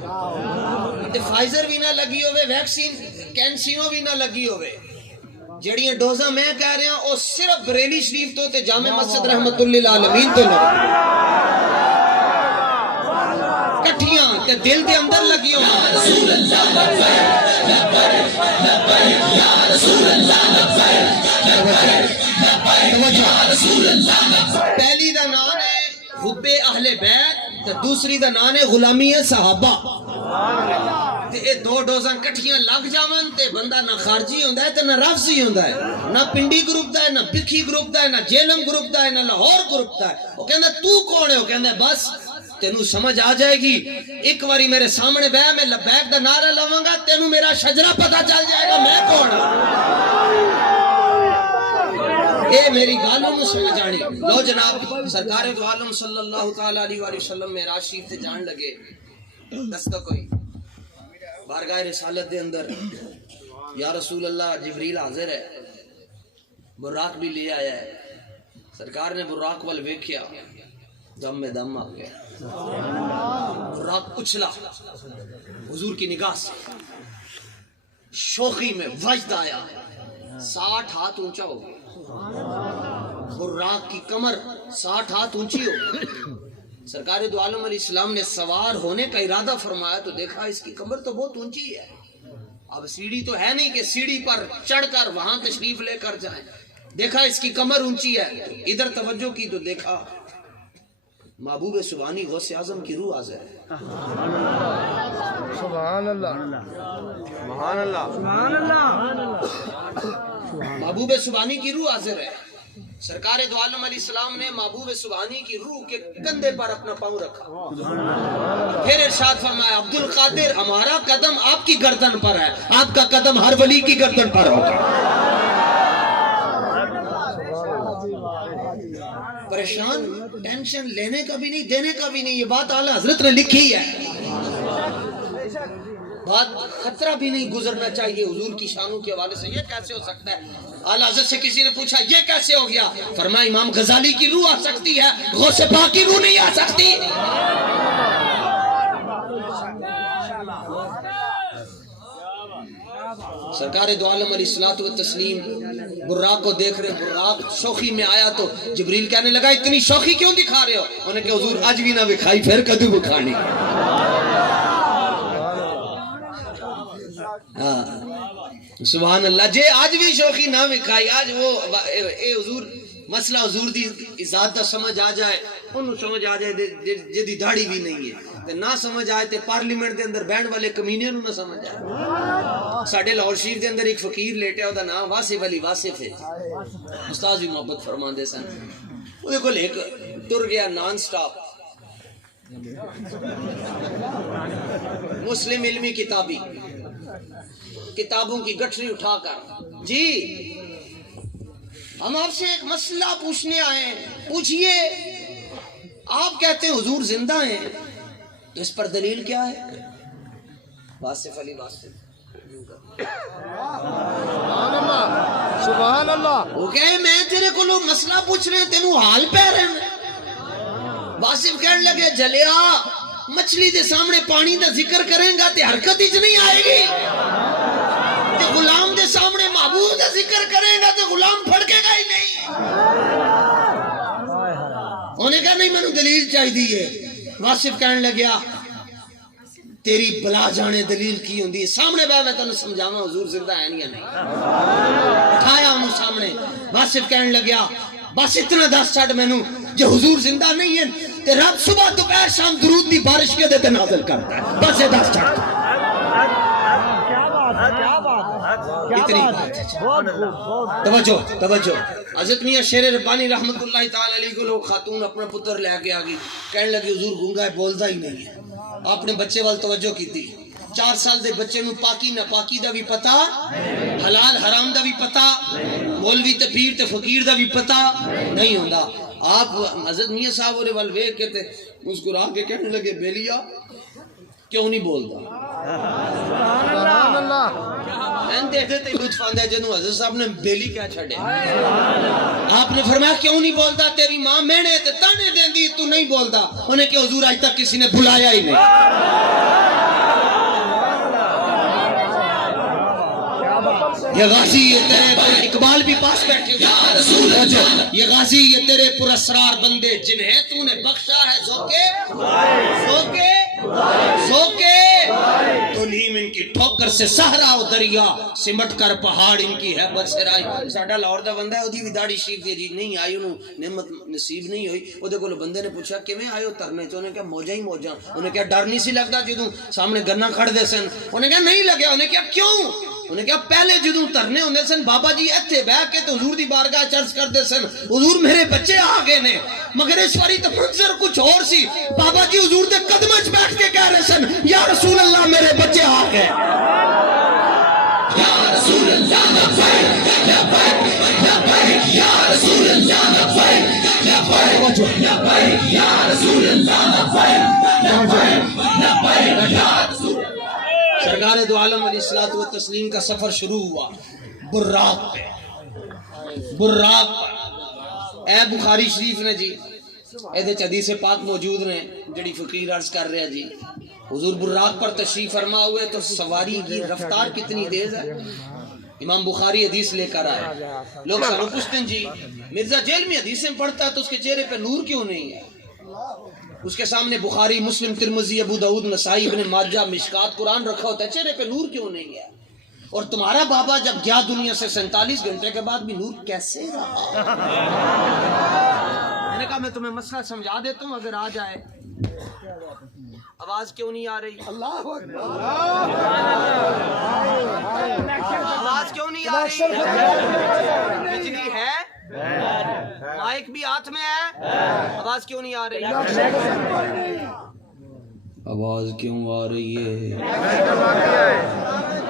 تے فائزر بھی نہ لگی ہوئے ویکسین کینسینو بھی نہ لگی ہوئے. جڑیاں ڈوزاں میں کہہ رہے ہیں وہ صرف بریلی شریف تو تے جامع مسجد رحمت للعالمین تو لگ کٹھیاں تے دل دے اندر لگی ہوں. رسول اللہ یا رسول اللہ پہلی دا نام ہے حب اہل بیت تے دوسری دا نام ہے غلامی صحابہ. تے اے دو ڈوزاں کٹھیاں لگ جاون تے بندہ نہ خارجی ہوندا ہے تے نہ رافضی ہوندا ہے. نہ پنڈی گروپ دا ہے نہ بکھی گروپ دا ہے نہ جیلم گروپ دا ہے نہ لاہور گروپ دا ہے. وہ کہندا تو کون ہے؟ وہ کہندا بس تینوں سمجھ آ جائے گی ایک باری میرے سامنے بیٹھ میں لبیک دا نعرہ لاواں گا تینوں میرا شجرہ پتہ چل جائے گا میں کون ہوں. اے میری گالوں میں سمجھ آنی. لو جناب سرکار دو عالم صلی اللہ تعالی علیہ وآلہ وسلم معراج شریف تے جان لگے. دستک ہوئی بارگاہ رسالت دے اندر یا رسول اللہ جبریل حاضر ہے براق بھی لے آیا ہے. سرکار نے براق وال ویکھیا دم میں دم آ گیا. براق اچھلا حضور کی نگاہ سے شوخی میں وجد آیا 60 ہاتھ اونچا ہو گیا. براق کی کمر 60 ہاتھ اونچی ہو گئی. سرکار دو عالم علیہ السلام نے سوار ہونے کا ارادہ فرمایا تو دیکھا اس کی کمر تو بہت اونچی ہے. اب سیڑھی تو ہے نہیں کہ سیڑھی پر چڑھ کر وہاں تشریف لے کر جائیں. دیکھا اس کی کمر اونچی ہے ادھر توجہ کی تو دیکھا محبوب سبحانی غوث اعظم کی روح حاضر ہے. سبحان اللہ سبحان اللہ سبحان اللہ. محبوب سبحانی کی روح حاضر ہے. سرکار دو عالم علیہ السلام نے محبوب سبحانی کی روح کے کندھے پر اپنا پاؤں رکھا. پھر ارشاد فرمایا عبد القادر ہمارا قدم آپ کی گردن پر ہے آپ کا قدم ہر ولی کی گردن پر ہوگا. پریشان ٹینشن لینے کا بھی نہیں دینے کا بھی نہیں. یہ بات اعلیٰ حضرت نے لکھی ہے. بات خطرہ بھی نہیں گزرنا چاہیے حضور کی شانوں کے حوالے سے. یہ کیسے ہو سکتا ہے؟ اعلیٰ حضرت سے کسی نے پوچھا یہ کیسے ہو گیا؟ فرمایا امام غزالی کی روح آ سکتی ہے غوث پاک کی روح نہیں آ سکتی. سرکار دو عالم علیہ الصلوۃ والتسلیم براق کو دیکھ رہے. براق شوخی میں آیا تو جبریل کہنے لگا اتنی شوخی کیوں دکھا رہے ہو؟ انہوں نے کہا حضور آج بھی نہ بکھائی پھر کدو بکھانی. سبحان اللہ جے آج بھی شوخی نہ بکھائی آج وہ اے حضور مسئلہ حضور دی ذات دا سمجھ آ جائے انہوں سمجھ آ جائے جدی داڑھی بھی نہیں ہے نہ سمجھ آئے تے پارلیمنٹ دے اندر بینڈ والے کمینیاں نو نہ سمجھ آئے. ساڈے لاہور شریف دے اندر ایک فقیر لیٹیا، او دا نام واصف علی واصف ہے، استاد بھی محبت فرماندے سن، وہ کول ایک ٹر گیا نان سٹاپ مسلم علمی کتابی، کتابوں کی گٹھری اٹھا کر، جی ہم آپ سے ایک مسئلہ پوچھنے آئے ہیں، پوچھئے۔ آپ کہتے ہیں حضور زندہ ہیں، تو اس پر دلیل کیا ہے؟ واصف علی واصف سبحان اللہ۔ وہ کہے میں تیرے کو لوگ مسئلہ پوچھ رہے ہیں، تینوں حال پہ رہے ہیں۔ واصف کہنے لگے جلیا مچھلی دے سامنے پانی دا ذکر کریں گا تے حرکت ہی نہیں آئے گی، تے غلام دے سامنے معبود دا ذکر کریں گا تے غلام پھڑکے گا ہی نہیں۔ انہوں نے کہا نہیں میں نے دلیل چاہی دی ہے۔ واصف کہنے لگیا تیری بلا جانے دلیل کی ہوندی ہے، سامنے بے میں تنہیں سمجھاواں حضور زندہ ہے نہیں یا نہیں۔ اٹھایا انہوں سامنے، واصف کہنے لگیا بس اتنا دس چھڑ میں نوں، جو حضور زندہ نہیں ہے تے رب صبح دوپہر شام درود دی بارش کے دیتے نازل کرتا ہے، بس یہ دس چھڑ۔ اتنی بات ہے۔ توجہ توجہ، حضرت میاں شیر ربانی رحمت اللہ تعالی علیہ کو لوگ خاتون اپنا پتر لے کے آگئی، کہنے لگی حضور گونگا ہے بولدا ہی نہیں ہے۔ آپ نے بچے وال توجہ کی تھی، 4 سال دے بچے نو پاکی نہ پاکی دا بھی پتا، حلال حرام دا بھی پتا، مولوی تے پیر تے فقیر دا بھی پتا نہیں ہوندا۔ آپ حضرت میاں صاحب اور وال ویکھ کے تے مسکرا کے کہنے لگے بیلیا کیوں نہیں بولدا؟ سبحان اللہ۔ میں دیکھتے تے لطف آندا ہے جنوں حضرت صاحب نے بیلی کیا چھڑے۔ آپ نے فرمایا کیوں نہیں بولدا؟ تیری ماں مینے تے تانے دیندی تو نہیں بولدا۔ انہیں کہ حضور آج تک کسی نے بلایا ہی نہیں۔ یہ غازی یہ تیرے اقبال بھی پاس بیٹھے ہوئے، یہ غازی یہ تیرے پر اسرار بندے جنہیں تو نے بخشا ہے زوکے زوکے زوکے تو نیم ان کی ٹھوکر سے صحرا و دریا سمٹ کر پہاڑ ان کی حیبت سے رائی۔ ساڈا لاہور دا بندہ ہے، اودی بھی داڑھی شریف دی جی نہیں آئی، انہوں نعمت نصیب نہیں ہوئی۔ اودے کولوں بندے نے پوچھا کیویں آئے ہو ترنے چ؟ انہیں کہا موجاں ہی موجاں۔ انہیں کہا ڈر نہیں سی لگدا جدوں سامنے گنا کھڑ دے سن؟ انہیں کہا نہیں لگیا۔ انہیں کہا کیوں؟ انہیں کہا پہلے جدوں ترنے ہوندے سن بابا جی ایتھے بیٹھ کے تو حضور دی بارگاہ چرچ کردے سن، حضور میرے بچے آ گئے نے، مگر اس واری تو منظر کچھ اور سی، بابا جی حضور دے قدماں وچ بیٹھ کے کہہ رہے سن یا رسول اللہ میرے بچے آ گئے۔ یا رسول اللہ لبیک لبیک لبیک یا رسول اللہ لبیک لبیک لبیک یا رسول اللہ لبیک لبیک لبیک یا رسول اللہ۔ سرکار دو عالم علیہ الصلوۃ والتسلیم کا سفر شروع ہوا براق پہ، براق پر۔ اے بخاری شریف نے جی ایدے حدیث پاک موجود نے جڑی فقیر عرض کر رہا جی، حضور براق پر تشریف فرما ہوئے تو سواری کی رفتار کتنی تیز ہے۔ امام بخاری حدیث لے کر آئے، لوگ سنو پوچھتے ہیں جی مرزا جیل میں حدیثیں پڑھتا ہے تو اس کے چہرے پہ نور کیوں نہیں ہے؟ اس کے سامنے بخاری مسلم ترمذی ابو داؤد نسائی ابن ماجہ مشکات قرآن رکھا ہوتا ہے، چہرے پہ نور کیوں نہیں ہے؟ اور تمہارا بابا جب گیا دنیا سے 47 گھنٹے کے بعد بھی نور کیسے رہا؟ میں نے کہا میں تمہیں مسئلہ سمجھا دیتا ہوں اگر آ جائے۔ آواز کیوں نہیں آ رہی؟ اللہ آواز کیوں نہیں آ رہی؟ بجلی ہے، مائک بھی ہاتھ میں ہے، آواز کیوں نہیں آ رہی؟ آواز کیوں آ رہی ہے؟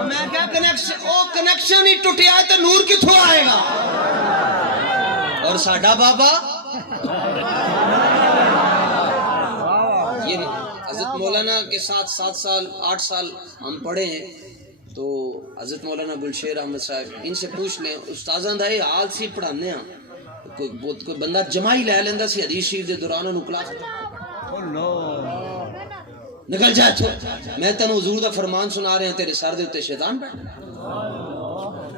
میں کیا کنیکشن ہی ٹوٹیا ہے تو نور کتھوں آئے گا؟ اور ساڈا بابا یہ حضرت مولانا کے ساتھ 7 سال 8 سال ہم پڑھے ہیں، تو حضرت مولانا گلشیر احمد صاحب ان سے پوچھ لیں استاذاں دا یہ حال سی پڑھانے ہاں، کوئی بندہ جمائی لے لیندا سی حدیث شریف دے دوران انہوں کلاس نکل جائے تو میں تینوں حضور دا فرمان سنا رہے ہیں تیرے سر دے اوتے شیطان بیٹھا۔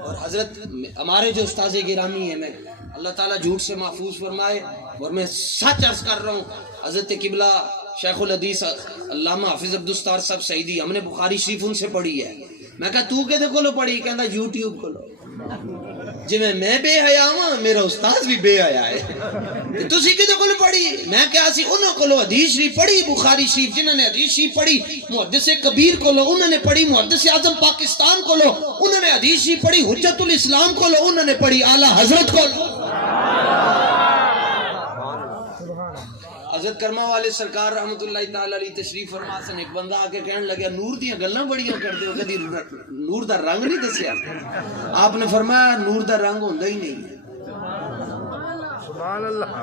اور حضرت ہمارے جو استاذ گرامی ہیں، میں اللہ تعالیٰ جھوٹ سے محفوظ فرمائے اور میں سچ عرض کر رہا ہوں، حضرت قبلہ شیخ الحدیث علامہ حافظ عبدالستار صاحب سعیدی ہم نے بخاری شریف ان سے پڑھی ہے۔ میں کہا تو کدے کولوں پڑھی؟ کہندا یوٹیوب کولوں۔ جی میں بے حیا ہوں میرا استاد بھی بے حیا ہے تسی کدے کول پڑھی میں کیا سی انہاں کولو حدیث شریف پڑھی بخاری شریف جنہاں نے حدیث شریف پڑھی محدث کبیر کولو انہاں نے پڑھی محدث اعظم پاکستان کولو انہاں نے حدیث شریف پڑھی حجت الاسلام کولو انہاں نے پڑھی اعلی حضرت کولو حضرت کرما والے سرکار رحمت اللہ تعالی علیہ تشریف فرما سن ایک بندہ آ کے کہنے لگا نور دیاں گلاں بڑیاں کردے ہو کدی نور دا رنگ نہیں دسیا آپ نے فرمایا نور دا رنگ ہوندا ہی نہیں سبحان اللہ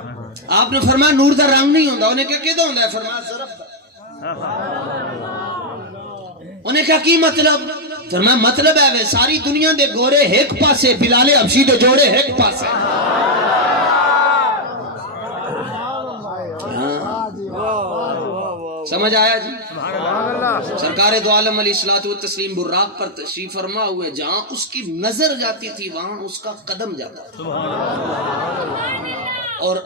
آپ نے فرمایا نور دا رنگ نہیں ہوندا انہیں کہا کیدا ہوندا ہے فرمایا صرف دا انہیں کہا کی مطلب فرمایا مطلب ہے ساری دنیا دے گورے ایک پاسے بلال حبشی دے جوڑے ایک پاسے سمجھ آیا جی سرکار دو عالم علیہ الصلوۃ والتسلیم براق پر تشریف فرما ہوئے جہاں اس کی نظر جاتی تھی وہاں اس کا قدم جاتا تھا اور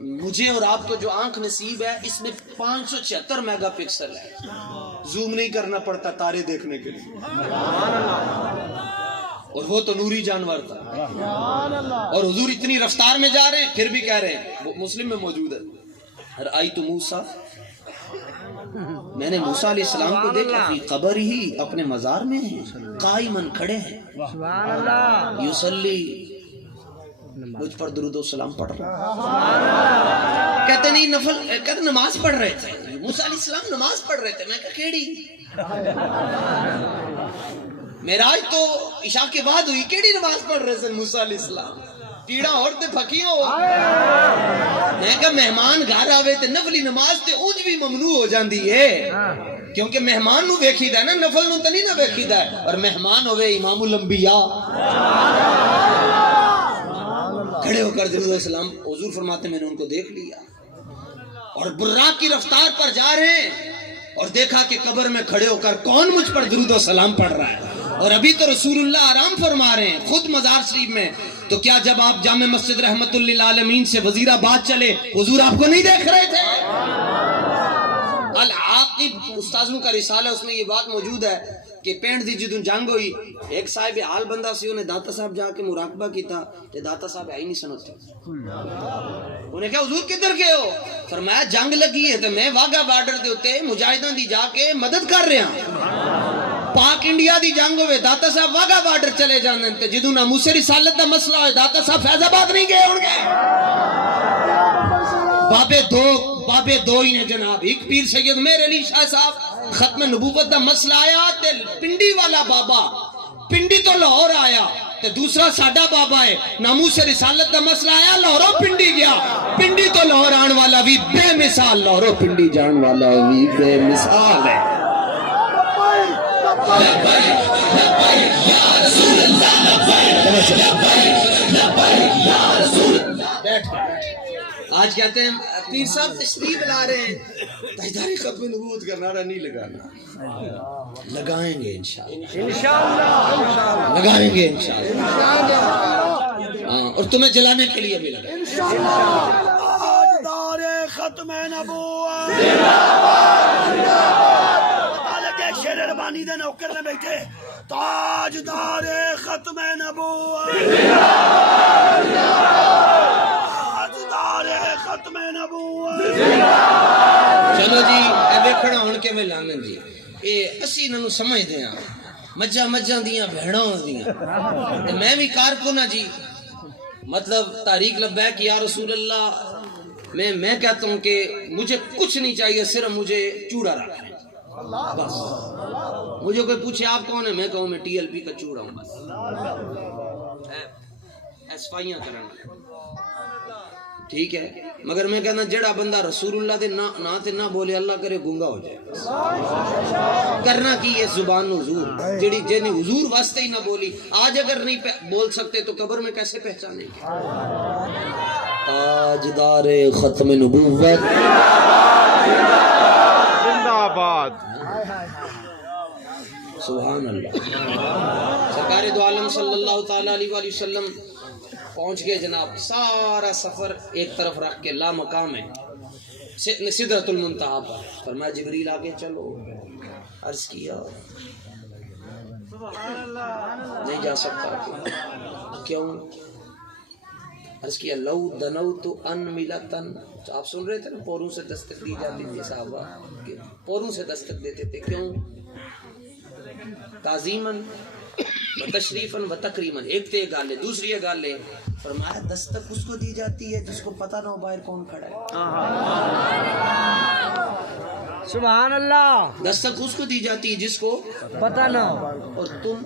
مجھے اور آپ کو جو آنکھ نصیب ہے اس میں 576 میگا پکسل ہے زوم نہیں کرنا پڑتا تارے دیکھنے کے لیے اور وہ تو نوری جانور تھا اور حضور اتنی رفتار میں جا رہے ہیں پھر بھی کہہ رہے ہیں مسلم میں موجود ہے رأیت موسیٰ میں نے موسیٰ علیہ السلام کو دیکھا فی قبر ہی اپنے مزار میں ہیں قائمن کھڑے ہیں یصلی مجھ پر درود و سلام پڑھ رہا کہتے نہیں نفل کہتے نماز پڑھ رہے تھے موسیٰ علیہ السلام نماز پڑھ رہے تھے میں کہا کیڑی معراج تو عشاء کے بعد ہوئی کیڑی نماز پڑھ رہے تھے موسیٰ علیہ السلام ٹیڑا عورتیں پھکی ہو میں کہا مہمان گھر آوے تے نفلی نماز تے اونج بھی ممنوع ہو جاندی ہے کیونکہ مہمان نو ویکھی دا ہے نا نفل نو تے نہیں نہ ویکھی دا ہے اور مہمان ہوئے امام الانبیاء کھڑے ہو کر درود و سلام حضور فرماتے میں نے ان کو دیکھ لیا اور براق کی رفتار پر جا رہے ہیں اور دیکھا کہ قبر میں کھڑے ہو کر کون مجھ پر درود و سلام پڑھ رہا ہے اور ابھی تو رسول اللہ آرام فرما رہے ہیں خود مزار شریف میں تو کیا جب آپ جامع مسجد رحمت للعالمین سے وزیر آباد چلے حضور آپ کو نہیں دیکھ رہے تھے العاقب استاذوں کا رسالہ اس میں یہ بات موجود ہے کہ پینٹ دی جدوں جنگ ہوئی ایک صاحب حال بندہ سی انہیں داتا صاحب جا کے مراقبہ کیتا کہ داتا صاحب ہے ہی نہیں سنتے انہیں کہا حضور کدھر گئے ہو فرمایا جنگ لگی ہے تو میں واگا بارڈر دے ہوتے مجاہدان دی جا کے مدد کر رہے ہیں پاک انڈیا دی جنگ ہوئے داتا صاحب واگا بارڈر چلے جانے تے جدوں ناموس رسالت دا مسئلہ ہوئے داتا صاحب فیض آباد نہیں گئے ہوں گے بابے دو ہی نے جناب ایک پیر سید میر علی شاہ صاحب ختم نبوت دا مسئلہ آیا تے پنڈی والا بابا پنڈی تو لاہور آیا تے دوسرا ساڈا بابا ہے ناموس رسالت دا مسئلہ آیا لاہوروں پنڈی گیا پنڈی تو لاہور آن والا بھی بے مثال لاہوروں پنڈی جان والا بھی بے مثال ہے آج کہتے ہیں پیر صاحب تشریف لا رہے ہیں تاجدار ختم نبوت کا نعرہ نہیں لگانا لگائیں گے انشاءاللہ لگائیں گے انشاءاللہ اور تمہیں جلانے کے لیے بھی لگائیں تاجدار ختم نبوت شیر ربانی دے نوکر نے بیٹھے تاجدار ختم نبوت تاجدار ختم نبوت چلو جی اے ویکھنا ہن کے میں لانن جی اے اسی انہاں نو سمجھ دے ہاں مجھاں دیاں بہناں دیاں تے میں بھی کارکن جی مطلب تحریک لبیک یا رسول اللہ میں کہتا ہوں کہ مجھے کچھ نہیں چاہیے صرف مجھے چوڑا رکھیں بس مجھے کوئی پوچھے آپ کون ہے میں کہوں میں ٹی ایل پی کا چوڑا ہوں بس ایسفائیاں کرنا ٹھیک ہے مگر میں کہنا جڑا بندہ رسول اللہ دے نا تے نہ بولے اللہ کرے گونگا ہو جائے کرنا کی ہے زبان حضور جڑی جنہیں حضور واسطے ہی نہ بولی آج اگر نہیں بول سکتے تو قبر میں کیسے پہچانے گے تاجدار ختم نبوت زندہ آباد سبحان اللہ سرکار دو عالم صلی اللہ تعالی علیہ وآلہ وسلم پہنچ گئے جناب سارا سفر ایک طرف رکھ کے لا مقام ہے سدرۃ المنتہا پر فرمایا جبریل آگے چلو عرض کیا نہیں جا سکتا کیوں عرض کیا لو دنوت ان ملتن، تو آپ سن رہے تھے نا پوروں سے دستک دی جاتی تھی صحابہ کہ پوروں سے دستک دیتے تھے، کیوں؟ تعظیماً و تشریفاً و تکریماً، ایک تے گالے دوسری گالے، فرمایا دستک اس کو دی جاتی ہے جس کو پتہ نہ ہو باہر کون کھڑا ہے، سبحان اللہ، دستک اس کو دی جاتی ہے جس کو پتہ نہ ہو، اور تم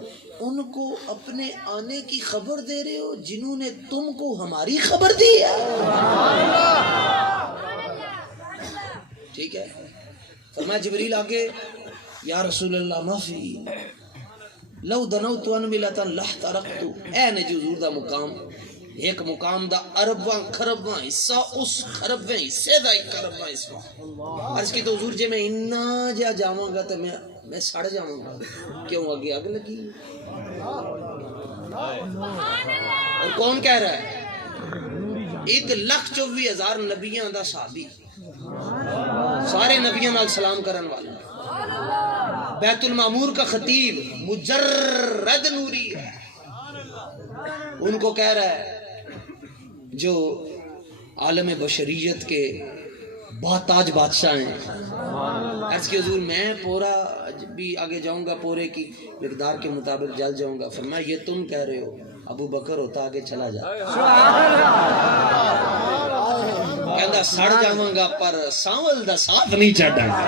ان کو اپنے آنے کی خبر دے رہے ہو جنہوں نے تم کو ہماری خبر دی ہے۔ ٹھیک ہے، فرمایا جبریل آگے، یا رسول اللہ معافی، لو دنوت ان ملتن لاحترقت، اے نجی حضور دا مقام، ایک مقام دا ارباں خرباں حصہ اس خرباں حصے دا ایک خرباں حصہ، عرض کی تو حضور جی میں اتنا جا جاواں گا تو میں سڑ جاواں گا، کیوں؟ آگے آگ لگی۔ اور کون کہہ رہا ہے؟ 1,24,000 نبیاں دا صحابی، سارے نبیاں نال سلام کرن والا، بیت المعمور کا خطیب، مجرد نوری ہے، ان کو کہہ رہا ہے جو عالم بشریت کے باتاج بادشاہ ہیں، عرض کی حضور میں پورا بھی آگے جاؤں گا پورے کی مقدار کے مطابق جل جاؤں گا، فرمایا یہ تم کہہ رہے ہو، ابو بکر ہوتا آگے چلا جا، کہندا سڑ جاواں گا پر ساول دا ساتھ نہیں چھڈاں گا۔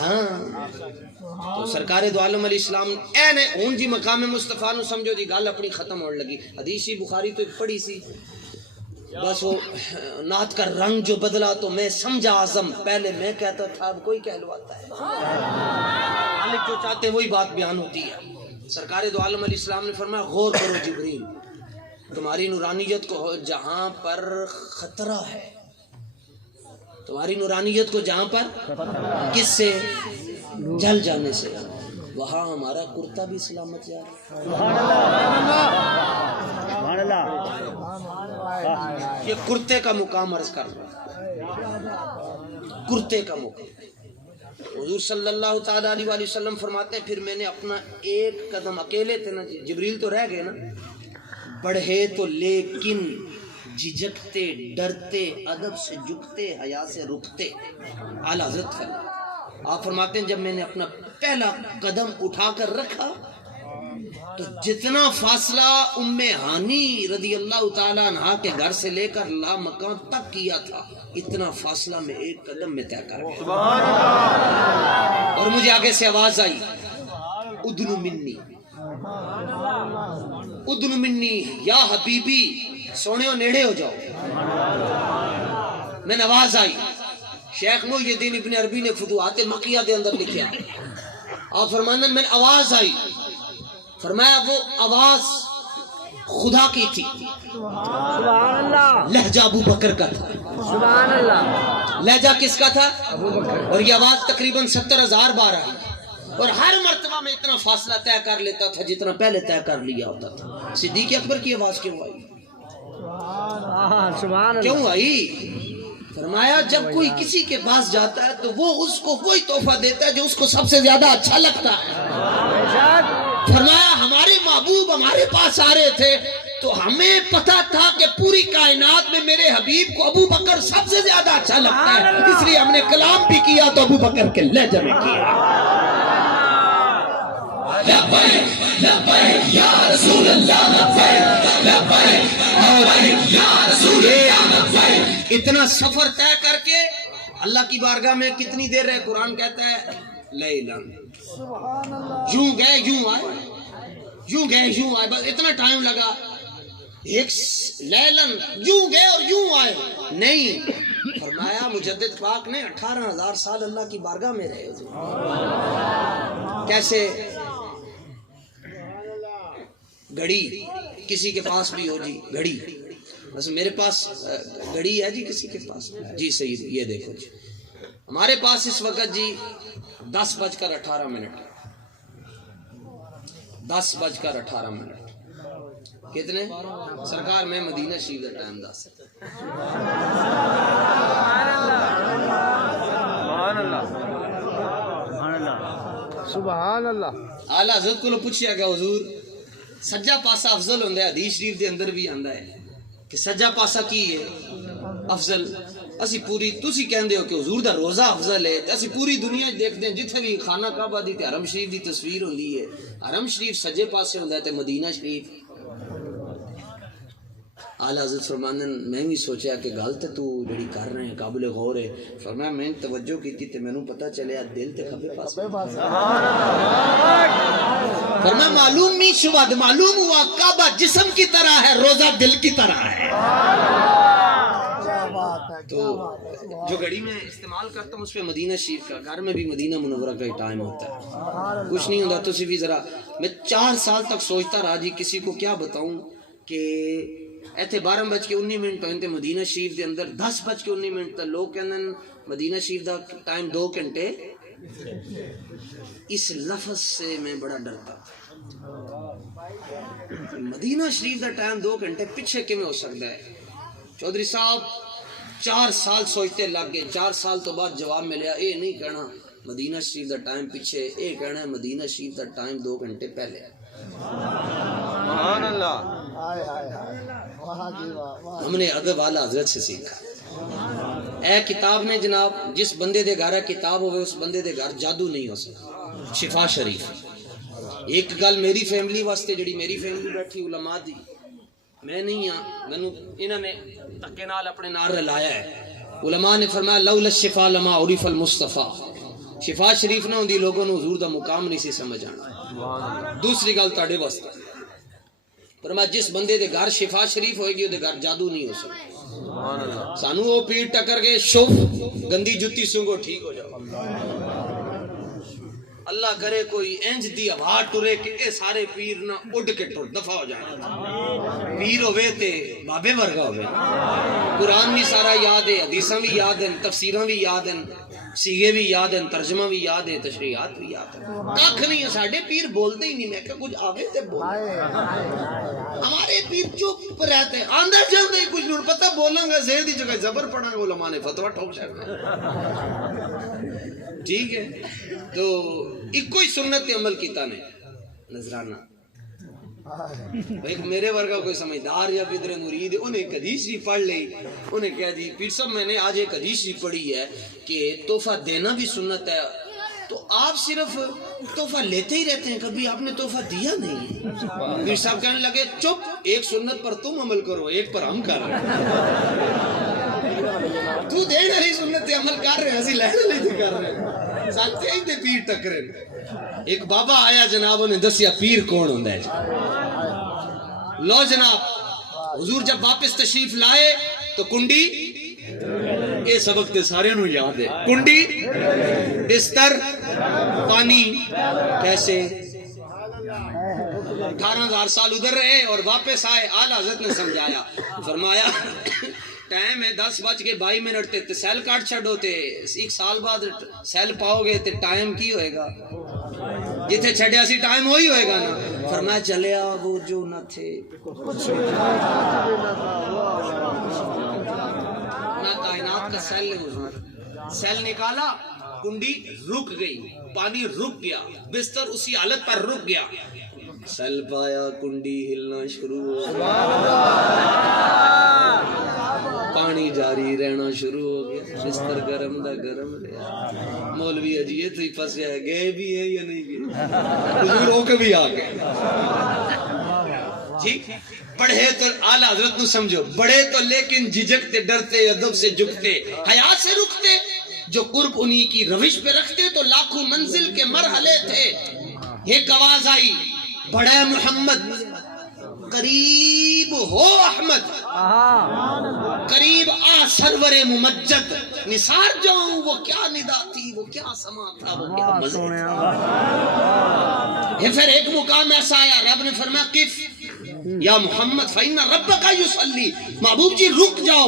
ہاں تو سرکار دو عالم علیہ السلام اے نے ہن جی مقام مصطفیٰ نو سمجھو دی گل اپنی ختم ہونے لگی، حدیث بخاری تو ایک پڑھی سی، بس وہ نعت کا رنگ جو بدلا تو میں سمجھا اعظم، پہلے میں کہتا تھا اب کوئی کہلواتا ہے، مالک جو چاہتے وہی بات بیان ہوتی ہے۔ سرکار دو عالم علیہ السلام نے فرمایا غور کرو جبریل، تمہاری نورانیت کو جہاں پر خطرہ ہے، تمہاری نورانیت کو جہاں پر کس سے؟ جل جانے سے، وہاں ہمارا کرتا بھی سلامت جا رہا ہے۔ یہ کرتے کا مقام عرض کر رہا ہے، کرتے کا مقام۔ حضور صلی اللہ تعالیٰ علیہ وآلہ وسلم فرماتے ہیں پھر میں نے اپنا ایک قدم، اکیلے تھے نا، جبریل تو رہ گئے نا، بڑھے تو لیکن جھجکتے ڈرتے ادب سے جھکتے حیا سے رکتے، اعلیٰ حضرت ہے۔ آپ فرماتے ہیں جب میں نے اپنا پہلا قدم اٹھا کر رکھا تو جتنا فاصلہ ام ہانی رضی اللہ تعالیٰ عنہ کے گھر سے لے کر لامکان تک کیا تھا، اتنا فاصلہ میں ایک قدم میں طے کر گیا، اور مجھے آگے سے آواز آئی ادنو منی، ادنو منی یا حبیبی، سونے نیڑے ہو جاؤ۔ میں آواز آئی، شیخ محی الدین ابن عربی نے فتوحات مکیہ دے اندر لکھا، آپ فرمانے میں آواز آئی، فرمایا وہ آواز خدا کی تھی، سبحان اللہ، لہجہ ابو بکر کا تھا، سبحان اللہ، لہجہ کس کا تھا؟ ابو بکر، اور یہ آواز تقریباً 70,000 بار آئی، اور ہر مرتبہ میں اتنا فاصلہ طے کر لیتا تھا جتنا پہلے طے کر لیا ہوتا تھا۔ صدیق اکبر کی آواز کیوں آئی؟ سبحان اللہ، کیوں آئی؟ فرمایا جب کوئی کسی کے پاس جاتا ہے تو وہ اس کو وہی تحفہ دیتا ہے جو اس کو سب سے زیادہ اچھا لگتا ہے۔ فرمایا ہمارے محبوب ہمارے پاس آ رہے تھے تو ہمیں پتا تھا کہ پوری کائنات میں میرے حبیب کو ابو بکر سب سے زیادہ اچھا لگتا ہے، اس لیے ہم نے کلام بھی کیا تو ابو بکر کے لہجے میں کیا۔ لبیک لبیک یا رسول اللہ، لبیک لبیک یا رسول اللہ، لبیک۔ اتنا سفر طے کر کے اللہ کی بارگاہ میں کتنی دیر رہے؟ قرآن کہتا ہے لیلاً، یوں گئے یوں آئے، یوں گئے یوں آئے، بس اتنا ٹائم لگا، ایک لیلاً یوں گئے اور یوں آئے نہیں۔ فرمایا مجدد پاک نے 18,000 سال اللہ کی بارگاہ میں رہے۔ کیسے؟ گھڑی کسی کے پاس بھی ہو جی، گھڑی، بس میرے پاس گھڑی ہے جی کسی کے پاس جی، صحیح، یہ دیکھو جی ہمارے پاس اس وقت جی 10:18، 10:18 کتنے؟ سرکار میں مدینہ شریف کا ٹائم 10۔ سبحان اللہ، اعلیٰ حضرت کو پوچھیا گیا حضور سجا پاسا افضل ہوتا ہے، حدیث شریف دے اندر بھی آندا ہے کہ سجا پاسا کی ہے افضل. اسی پوری تسی کہندے ہو کہ حضور دا روزہ افضل ہے، اسی پوری دنیا دیکھتے ہیں جتھے بھی خانہ کعبہ دی تے حرم شریف دی تصویر ہوندی ہے، حرم شریف سجے پاسے ہوندا ہے تے مدینہ شریف. اعلیٰ حضرت فرماندن میں بھی سوچیا کہ گل تے تو جڑی کر رہے ہیں قابل غور ہے. فرمایا میں توجہ کی تے مینوں پتہ چلیا دل تے کھبے پاسے. فرمایا معلوم نہیں شبہ معلوم ہوا کعبہ جسم کی طرح ہے، روزہ دل کی طرح ہے. تو جو گھڑی میں استعمال کرتا ہوں اس پہ مدینہ شریف کا، گھر میں بھی مدینہ منورہ کا ہی ٹائم ہوتا ہے، کچھ نہیں ہوتا. تو بھی ذرا میں 4 سال تک سوچتا رہا جی کسی کو کیا بتاؤں کہ ایتھے 12:19 ہوتے مدینہ شریف دے اندر 10:19 تک لوگ کہندے مدینہ شریف دا ٹائم 2 گھنٹے. اس لفظ سے میں بڑا ڈرتا مدینہ شریف دا ٹائم 2 گھنٹے پیچھے کیویں ہو سکتا ہے. چودھری صاحب 4 سال سوچتے لگ گئے. 4 سال تو بعد جواب ملیا اے نہیں کہنا مدینہ شریف دا ٹائم پیچھے، اے کہنا ہے مدینہ شریف دا ٹائم 2 گھنٹے پہلے. سبحان اللہ. ہم نے ادب اعلیٰ حضرت سے سیکھا. اے کتاب میں جناب جس بندے دے گھر کتاب ہوئے اس بندے دے گھر جادو نہیں ہو سکتا. شفا شریف ایک گل میری فیملی واسطے جڑی میری فیملی بیٹھی علماء دی، میں نہیں ہاں، مینوں انہاں نے تکے نال اپنے نال رلایا ہے. علماء نے فرمایا لولا الشفا لما عرف المصطفیٰ. شفا شریف نہ ہوندی لوگوں نو حضور دا مقام نہیں سی سمجھ آنا. دوسری گل تہاڈے واسطے فرمایا جس بندے دے گھر شفا شریف ہوئے گی وہ دے گھر جادو نہیں ہو سکتا. سانو وہ پیر ٹکر کے شوف گندی جتی سنگو ٹھیک ہو جاؤ. اللہ کرے کوئی انج دی ہوا ٹرے کہ اے سارے پیر نہ اڑ کے ٹر دفع ہو جائے. پیر ہوئے تے بابے ورگا ہوئے. قرآن بھی سارا یاد ہے، حدیثاں بھی یاد ہیں، تفسیراں بھی یاد ہیں، سیغے بھی یاد ہیں، ترجمہ بھی یاد ہے، تشریحات بھی یاد ہیں. ککھ نہیں ہے ساڈے پیر بولتے ہی نہیں. میں کہ کچھ آوے تے بولے. ہمارے پیر چپ رہتے آندر چلتے کچھ نہیں. پتہ بولیں گا زیر دی جگہ زبر پڑھا گا علماء نے فتویٰ ٹھوک چھڑنا. ٹھیک ہے تو ایک کوئی سنت عمل کیتا نے نذرانہ. ایک میرے ورگا کوئی سمجھدار یا بدر مرید انہیں ایک حدیث شریف پڑھ لی. انہیں کہہ دی پیر صاحب میں نے آج ایک حدیث شریف پڑھی ہے کہ تحفہ دینا بھی سنت ہے، تو آپ صرف تحفہ لیتے ہی رہتے ہیں، کبھی آپ نے تحفہ دیا نہیں. پیر صاحب کہنے لگے چپ، ایک سنت پر تم عمل کرو، ایک پر ہم کر رہے ہیں. تو دین علی سنت عمل کر رہے ہیں، اسی لہر لے کر رہے ہیں. ساتھے ہی تے پیر ٹکرے. ایک بابا آیا جناب، انہیں دسیا پیر کون ہوندہ ہے. لو جناب حضور جب واپس تشریف لائے تو کنڈی، یہ سبق تے سارے انہوں یاد ہے، کنڈی بستر پانی. کیسے 18,000 سال ادھر رہے اور واپس آئے. اعلیٰ حضرت نے سمجھایا، فرمایا ٹائم ہے 10:22 تے سیل کاٹ چھڑو تے 1 سال بعد سیل پاؤ گے تے ٹائم کی ہوئے گا جتھے چھڑیا سی ٹائم وہی ہوئے گا نا. فرمایا چلیا وہ جو نہ تھے نہ کائنات کا سیل نے حضور سیل نکالا، کنڈی رک گئی، پانی رک گیا، بستر اسی حالت پر رک گیا. سیل پایا کنڈی ہلنا شروع ہو گیا، پانی جاری رہنا شروع ہو گیا، بستر گرم دا گرم رہا. مولوی اجی یہ تھی پھنسیا ہے، گئے بھی ہے یا نہیں گئے؟ حضور ہو کے بھی آ گئے. ٹھیک بڑھے تو اعلیٰ حضرت نو سمجھو، بڑھے تو لیکن جھجکتے ڈرتے ادب سے جھکتے حیا سے رکتے. جو قرب انہی کی روش پہ رکھتے تو لاکھوں منزل کے مرحلے تھے. ایک آواز آئی، بڑے محمد قریب ہو احمد، قریب آ سرور ممجد. نثار جاؤں وہ کیا ندا تھی، وہ کیا سما تھا، وہ کیا مزہ تھا. پھر ایک مقام ایسا آیا، رب نے فرمایا قف یا محمد فإن ربک یصلی. محبوب جی رک جاؤ،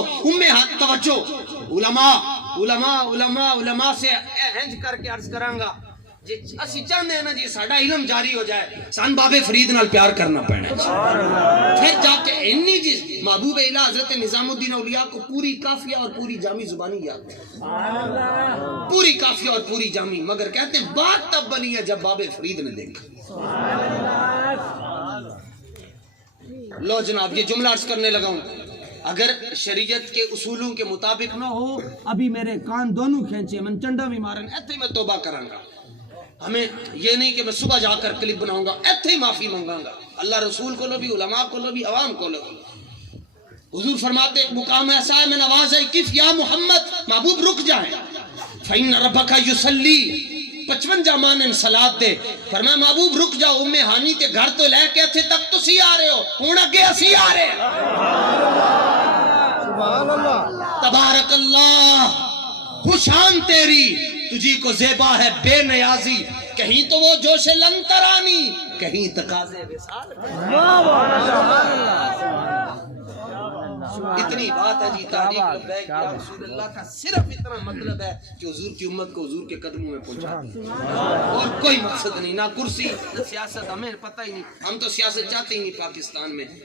ہاتھ توجہ. علماء علماء علماء علماء سے ہنج کر کے عرض کرانگا جی اسی چاہتے ہیں نا جی ساڑھا علم جاری ہو جائے، سان بابے فرید نال پیار کرنا پڑنا ہے. پھر جا کے انی جی محبوب الہ حضرت نظام الدین اولیاء کو پوری کافیہ اور پوری جامع زبانی یاد ہے، پوری کافیہ اور پوری جامع. مگر کہتے ہیں بات تب بنی ہے جب بابے فرید نے دیکھا. لو جناب یہ جملہ عرض کرنے لگا ہوں، اگر شریعت کے اصولوں کے مطابق نہ ہو، ابھی میرے کان دونوں کھینچے، من چنڈا بھی مارن، ایتھے میں توبہ کروں گا. ہمیں یہ نہیں کہ میں صبح جا کر کلپ بناؤں گا، ایتھے ہی معافی منگاؤں گا. اللہ رسول کو لو بھی، علماء کو لو بھی، عوام کو لو بھی. حضور فرماتے ایک مقام ایسا ہے، میں نواز ہے کف یا محمد، محبوب رک جائیں، فإن ربک یصلی 55 مانن صلات دے. فرمایا محبوب رک جاؤ، ام ہانی تے گھر تو لے کے تھے تک تسی آ رہے ہو، ہن اگے اسی آ رہے ہیں. سبحان اللہ. تبارک اللہ، خوشان تیری، تجھی کو زیبا ہے بے نیازی، کہیں تو وہ جوش لنترانی، کہیں تقاضے وصال. اتنی بات ہے جی. تحریک لبیک یا رسول اللہ کا صرف اتنا مطلب ہے کہ حضور کی امت کو حضور کے قدموں میں پہنچا دیں، اور کوئی مقصد نہیں، نہ کرسی نہ سیاست. ہمیں پتہ ہی نہیں، ہم تو سیاست چاہتے ہی نہیں.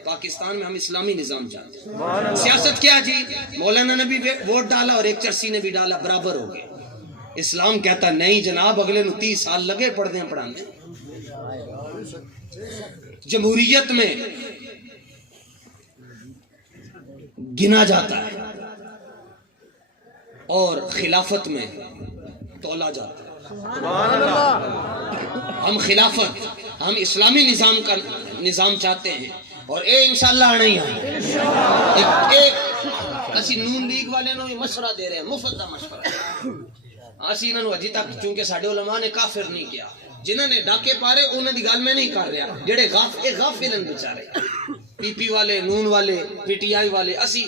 پاکستان میں ہم اسلامی نظام چاہتے ہیں. سیاست کیا جی؟ مولانا نے بھی ووٹ ڈالا اور ایک چرسی نے بھی ڈالا، برابر ہو گئے. اسلام کہتا نہیں جناب، اگلے 30 سال لگے پڑھانے. جمہوریت میں گنا جاتا ہے اور خلافت میں تولا جاتا ہے. ہم خلافت، ہم اسلامی نظام کا نظام چاہتے ہیں، اور انشاءاللہ نہیں آئے. اسی نون لیگ والے نو مشورہ دے رہے ہیں، مفت کا مشورہ. اسی انہوں نے اجی تک چونکہ ساڈے علماء نے کافر نہیں کیا، جنہوں نے ڈاکے پارے انہوں دی گل میں نہیں کر رہا، جڑے غافل بیچارے پی پی والے، نون والے، پی ٹی آئی والے. اسی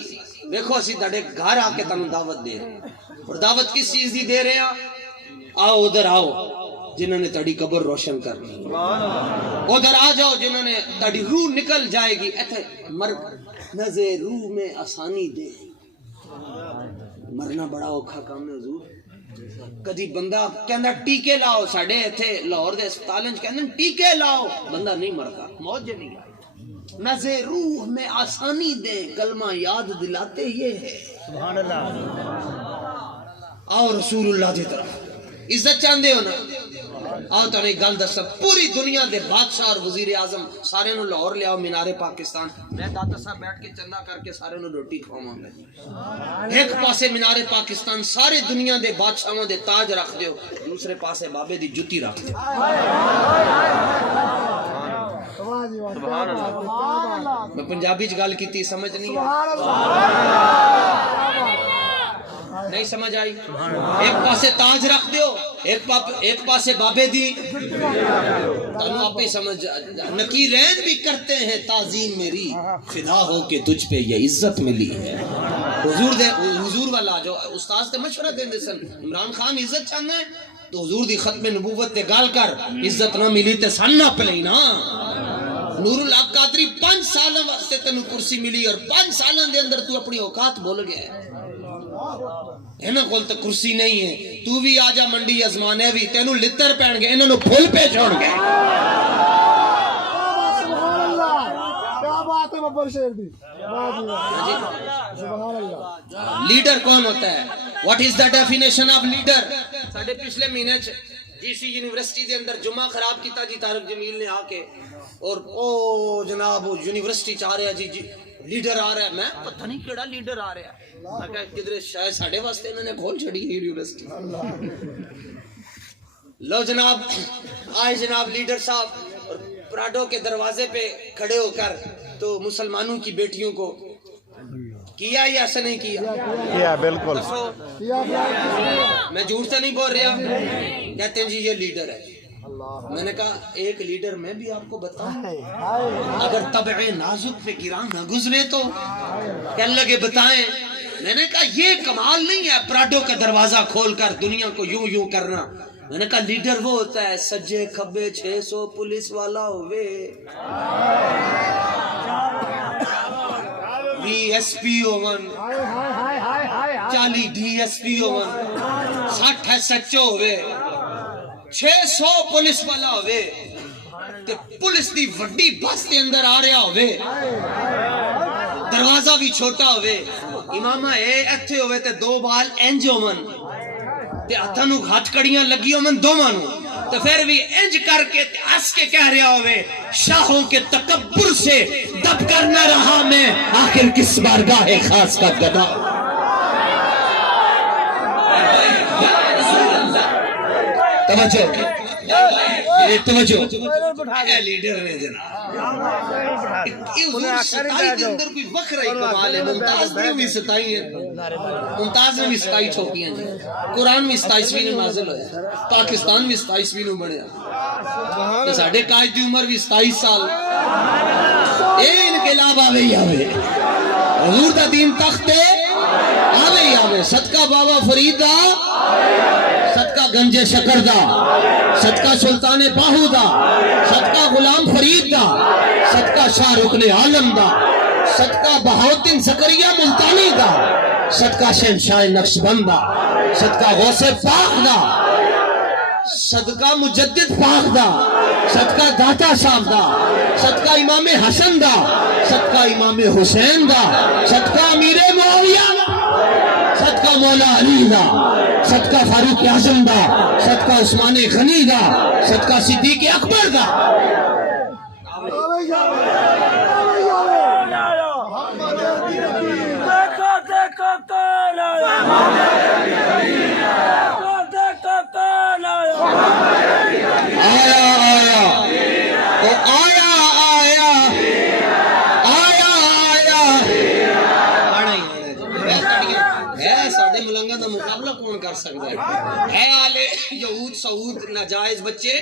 دیکھو اسی تہاڈے گھر آ کے تانوں دعوت دے رہے ہیں، اور دعوت کس چیز دی دے رہے ہیں؟ آؤ ادھر آؤ جنہوں نے تہاڈی قبر روشن کرنی، ادھر آ جاؤ جنہوں نے تہاڈی روح نکل جائے گی. ایتھے نظر روح میں آسانی دے. مرنا بڑا اوکھا کام ہے حضور. کدی بندہ کہندا ٹیکے لاؤ، ساڈے ایتھے لاہور دے ہسپتالاں وچ کہندے ٹیکے لاؤ، بندہ نہیں مردا، موت جے نہیں. نظر روح میں آسانی دے، کلمہ یاد دلاتے یہ ہے. سبحان اللہ. آؤ رسول اللہ دی طرف. عزت چاہندے ہو نا؟ آؤ تانوں ایک گل دساں، پوری دنیا دے بادشاہ اور وزیر اعظم سارے نو لاہور لے آؤ مینار پاکستان، میں داتا صاحب بیٹھ کے چندہ کر کے سارے نو روٹی کھواواں گا. ایک پاسے مینار پاکستان سارے دنیا دے بادشاہاں دے تاج رکھ دیو، دوسرے پاسے بابے دی جُتی رکھ دیو. سبحان اللہ. میں پنجابی چ گل کیتی، سمجھ نہیں نہیں سمجھ آئی؟ ایک پاسے تاج رکھ دیو، ایک پاسے بابے دی. تانوں آپ ہی سمجھ. نکیرین بھی کرتے ہیں تعظیم میری، فدا ہو کے تجھ پہ یہ عزت ملی ہے. حضور والا آ جاؤ. استاذ تے مشورہ دیندے سن، عمران خان عزت چاہنا ہے تو حضور دی ختم نبوت تے گال کر، عزت نہ ملی تے سن نہ پلئی نا. نور الحق قادری 5 سالاں واسطے تینوں کرسی ملی، اور 5 سالاں دے اندر تو اپنی اوقات بھول گیا. انہاں کول تے کرسی نہیں ہے، تو بھی آ جا منڈی ازمانے بھی، تینوں لتر پہن گے، انہاں نو پھول پہ چھوڑ گئے. سبحان اللہ. کیا بات ہے بابر شیر دی. سبحان اللہ. لیڈر کون ہوتا ہے؟ What is the definition of leader? ساڈے پچھلے مہینے جی سی یونیورسٹی دے اندر جمعہ خراب کیتا جی طارق جمیل نے آ کے، اور او جناب یونیورسٹی چ آ رہا جی لیڈر آ رہا ہے. میں پتہ نہیں کیڑا لیڈر آ رہا ہے. میں کہا کدھر شاید ساڈے واسطے انہوں نے کھول چھڑی ہے یونیورسٹی. لو جناب آئے جناب لیڈر صاحب، اور پراڈو کے دروازے پہ کھڑے ہو کر تو مسلمانوں کی بیٹیوں کو کیا یا ایسا نہیں کیا؟ بالکل. میں جھوٹ سے نہیں بول رہا. کہتے ہیں جی یہ لیڈر ہے. میں نے کہا ایک لیڈر میں بھی آپ کو بتاؤں، اگر طبع نازک پہ گران نہ گزرے تو کہنے لگے بتائیں. میں نے کہا یہ کمال نہیں ہے پراڈو کا دروازہ کھول کر دنیا کو یوں یوں کرنا. میں نے کہا لیڈر وہ ہوتا ہے سجے کھبے 600 پولیس والا ہوئے، ڈی ایس پی ہوون، 40 ڈی ایس پی ہوون، 60 ایس ایچ او ہوئے، 600 پولیس والا ہوئے، تے پولیس دی وڈی بس دے اندر آ رہا ہوئے، دروازہ بھی چھوٹا ہوئے، امامہ ایتھے ہوئے تے 2 بال انج ہوون، تے ہتھاں نوں ہتھ کڑیاں لگی ہوون دوواں نوں، تو پھر بھی انج کر کے ہنس کے کہہ رہا ہوئے شاہوں کے تکبر سے دب کر نہ رہا میں آخر کس بارگاہ خاص کا گدا توجہ اے لیڈر نے جناب یہ ستائی کے اندر کوئی وقر ہی کمال ہے ممتاز نے بھی ستائی ہے ممتاز نے بھی ستائی ٹھوکی ہیں جی قرآن بھی 27ویں نے نازل ہویا پاکستان بھی 27ویں نے بڑھیا تو ساڑھے قائد دی عمر بھی 27 سال اے انقلاب آوے ہی آوے حضور دا دین تختے آوے ہی آوے صدقہ بابا فرید دا صدقہ گنج شکر دا صدقہ سلطان باہو دا صدقہ غلام فرید دا صدقہ شاہ رکن عالم دا صدقہ بہاؤدین زکریا ملتانی دا صدقہ شہنشاہ نقشبند دا صدقہ غوث پاک دا صدقہ مجدد پاک دا صدقہ داتا صاحب دا صدقہ امام حسن دا صدقہ امام حسین دا صدقہ امیر معاویہ دا صدقہ مولا علی دا صدقہ فاروق اعظم دا صدقہ عثمان غنی دا صدقہ صدیق اکبر دا آیا آیا او آیا آیا آیا آیا ہے ساڑھے ملنگا دا مقابلہ کون کر سکتا ہے آلے یہود سعود ناجائز بچے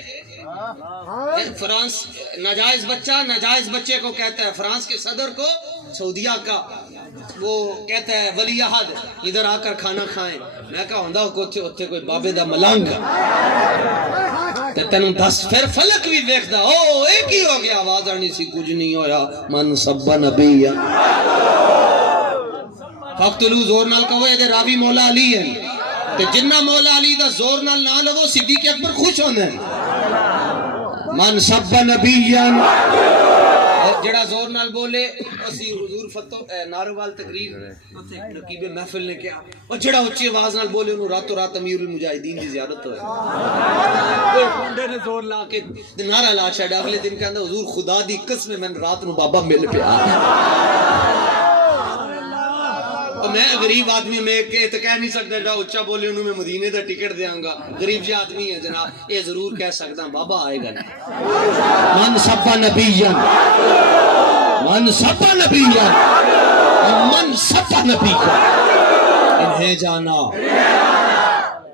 فرانس ناجائز بچہ ناجائز بچے کو کہتا ہے فرانس کے صدر کو سعودیہ کا وہ کہتا ہے ولی عہد ادھر آ کر کھانا کھائیں میں کہا ہوندہ ہوتے کوئی بابے دا ملنگ تینوں دس پھر فلک بھی ویکھدا او ایک ہی ہو گیا آواز آنی سی کچھ نہیں ہویا من سب نبی فقتلو زور نال کہو یہ دے راوی مولا علی ہیں تے جنہ مولا علی دا زور نال نہ لگو صدیق اکبر خوش ہوندے من سب نبی جڑا زور نال بولے اسی حضور فتو ناروال تقریر نقیب محفل نے کیا اور جڑا اچھی آواز نال بولے انہوں راتوں رات امیر المجاہدین کی زیارت ہوئے کوئی کنڈے نے زور لا کے نعرہ لا چھڑا اگلے دن کہندا حضور خدا دی قسم میں رات نو بابا مل پیا اور میں غریب آدمی میں تو کہہ نہیں سکتا جڑا اچھا بولے انہوں میں مدینے دا ٹکٹ دیاں گا غریب جی آدمی ہے جناب یہ ضرور کہہ سکتا بابا آئے گا من سبا نبیاں من سبا نبیاں من سبا نبیاں انہیں جانا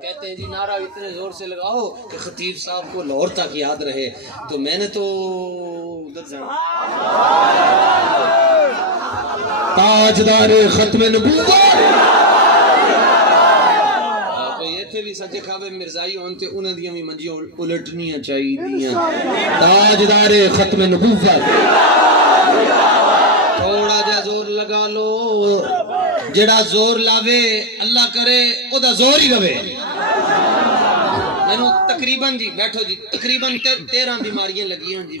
کہتے ہیں جی نعرہ اتنے زور سے لگاؤ کہ خطیب صاحب کو لاہور تک یاد رہے تو میں نے تو ادھر جانا تاجدار ختم نبوت تو یہ تھے بھی سچے خواب مرزائی ہونتے انہیں دیا بھی منجیوں الٹنیاں چاہی دیا تاجدار ختم نبوت تھوڑا جا زور لگا لو جڑا زور لاوے اللہ کرے او دا زور ہی لوے میں تقریباً جی بیٹھو جی تقریباً 13 بیماریاں لگی ہیں جی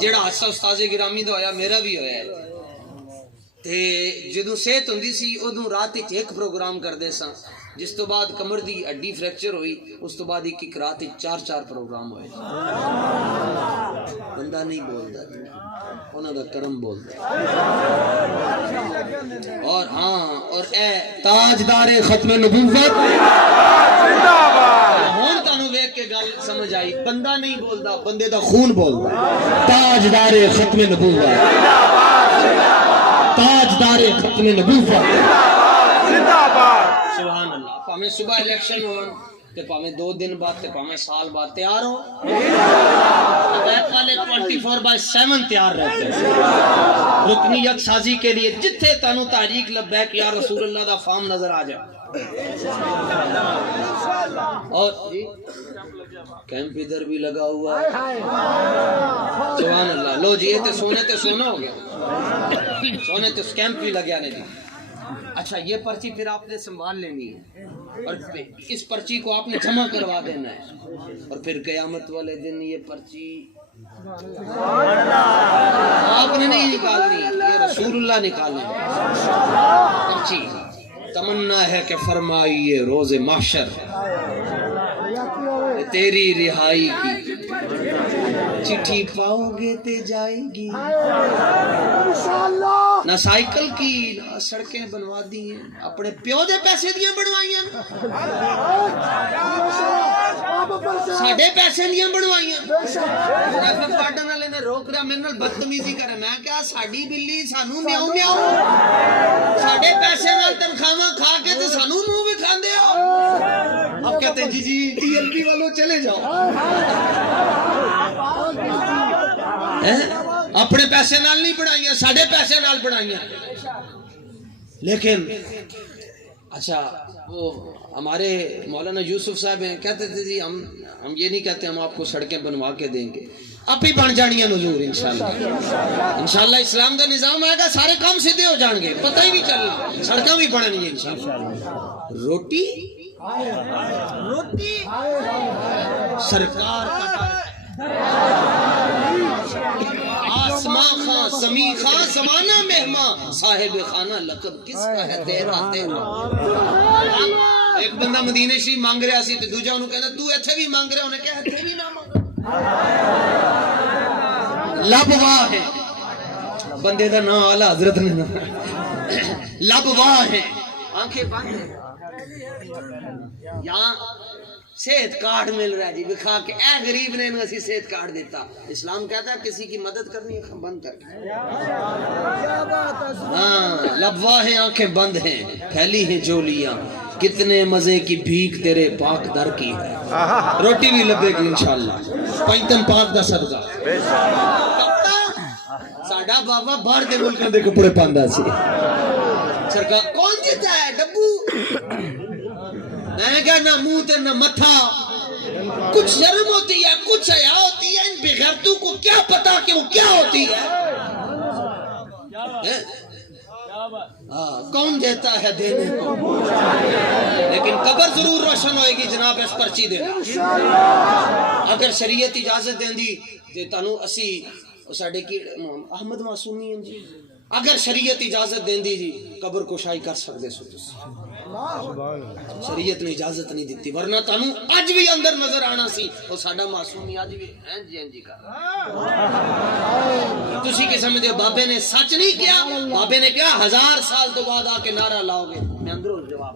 جڑا حصہ استاذ گرامی دا ہویا میرا بھی ہویا ہے تے جدوں صحت ہوندی سی ادوں رات وچ ایک پروگرام کردے ساں جس تو بعد کمر دی ہڈی فریکچر ہوئی اس تو بعد ایک رات وچ 4 پروگرام ہوئے بندہ نہیں بولدا انہاں دا کرم بولدا اور ہاں اور اے تاجدار ختم نبوت زندہ باد ہن تانوں ویکھ کے گل سمجھ آئی بندہ نہیں بولدا بندے دا خون بولدا تاجدار ختم نبوت تاجدار ختم نبوت زندہ باد سبحان اللہ پاویں صبح الیکشن ہون تے پاویں 2 دن بعد تے پاویں سال بعد تیار ہو بیت والے 24/7 تیار رہتے ہیں رکنیت سازی کے لیے جتھے تانوں تحریک لبیک یا رسول اللہ دا فام نظر آ جائے اور کیمپ ادھر بھی لگا ہوا ہے سبحان اللہ لو جی یہ تے سونا ہو گیا سونے تے کیمپ بھی لگیا نہیں جی اچھا یہ پرچی پھر آپ نے سنبھال لینی ہے اور اس پرچی کو آپ نے جمع کروا دینا ہے اور پھر قیامت والے دن یہ پرچی آپ نے نہیں نکالنی یہ رسول اللہ نکالیں پرچی تمنا ہے کہ فرمائیے روز محشر تیری رہائی کی چٹھی پاؤ گے تے جائے گی، نہ سائیکل کی نہ سڑکیں بنوا دی ہیں، اپنے پیو دے پیسے دیاں بنوائیاں، ساڑھے پیسے دیاں بنوائیاں۔ ٹریفک وارڈن والے نے روک رہا، میرے نال بدتمیزی کرے، میں کہا ساڈی بلی سانو میاؤ میاؤ، ساڑھے پیسے نال تنخواہ کھا کے تے سانو منہ بھی کھاندے ہو۔ اب کہتے ہیں جی جی ٹی ایل پی والوں چلے جاؤ، اپنے پیسے نال نہیں بنائیاں، ساڑھے پیسے نال بنائیاں۔ لیکن اچھا وہ ہمارے مولانا یوسف صاحب ہیں، کہتے تھے جی ہم یہ نہیں کہتے ہم آپ کو سڑکیں بنوا کے دیں گے، اب ہی بن جانی ہیں حضور انشاءاللہ۔ انشاءاللہ اسلام کا نظام آئے گا، سارے کام سیدھے ہو جان گے، پتہ ہی نہیں چلنا، سڑکیں بھی بننی ہیں انشاءاللہ۔ روٹی سرکار کا آسماں خاں زمین خاں زمانہ مہماں، صاحب خانہ لقب کس کا ہے تیرا تیرا۔ ایک بندہ مدینے شریف مانگ رہا سی تے دوجا انہوں کہنا تو ایتھے بھی مانگ رہا، انہیں کہا ایتھے بھی نہ مانگ۔ لب واہ ہے بندے دا نام اعلی حضرت نے لب واہ ہے، آنکھیں بند ہیں، یہاں صحت کارڈ مل رہا ہے جی بکھا کے، اے غریب نے انہیں اسی صحت کارڈ دیتا۔ اسلام کہتا ہے کسی کی مدد کرنی ہے بند کر کے، ہاں لبوا ہے آنکھیں بند ہیں، پھیلی ہیں جولیاں، کتنے مزے کی بھیک تیرے پاک در کی ہے، روٹی بھی لبے گی انشاءاللہ پنجتن پاک دا صدقہ۔ ساڈا بابا باہر کے ملکوں دے کپڑے پاندا سی، سرکار کون جیتا ہے ڈبو، میں کہا نہ منہ تے نہ متھا، کچھ شرم ہوتی ہے کچھ حیا ہوتی ہے، ان بغیرتوں کو کیا پتا کہ وہ کیا ہوتی ہے۔ کون دیتا ہے دینے کو، لیکن قبر ضرور روشن ہوئے گی جناب اس پرچی دینا۔ اگر شریعت اجازت دیں دی تے تانوں اسی ساڈے کی احمد معصومی ہیں جی، اگر شریعت اجازت دیں دی جی قبر کشائی کر سکتے سو تسی، شریعت نے اجازت نہیں دیتی، ورنہ تانوں اج بھی اندر نظر آنا سی وہ ساڈا معصومی اج بھی ہیں جی کر تسی کہ سمجھے بابے نے سچ نہیں کیا، بابے نے کیا 1000 سال تو بعد آ کے نعرہ لاؤ گے، میں اندروں جواب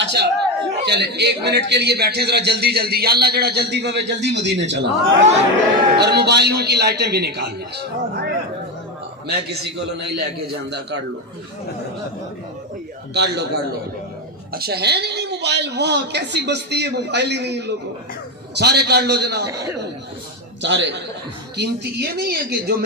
اچھا چلے 1 منٹ کے لیے بیٹھے ذرا جلدی جلدی، یا اللہ جڑا جلدی پوے جلدی مدینے چلا، اور موبائلوں کی لائٹیں بھی نکال دیں، میں کسی کو نہیں لے کے جاندہ، کر لو کر لو کر لو۔ اچھا ہے نہیں موبائل، وہاں کیسی بستی ہے موبائل ہی نہیں لوگوں، سارے کر لو جناب، سارے قیمتی یہ نہیں ہے کہ جو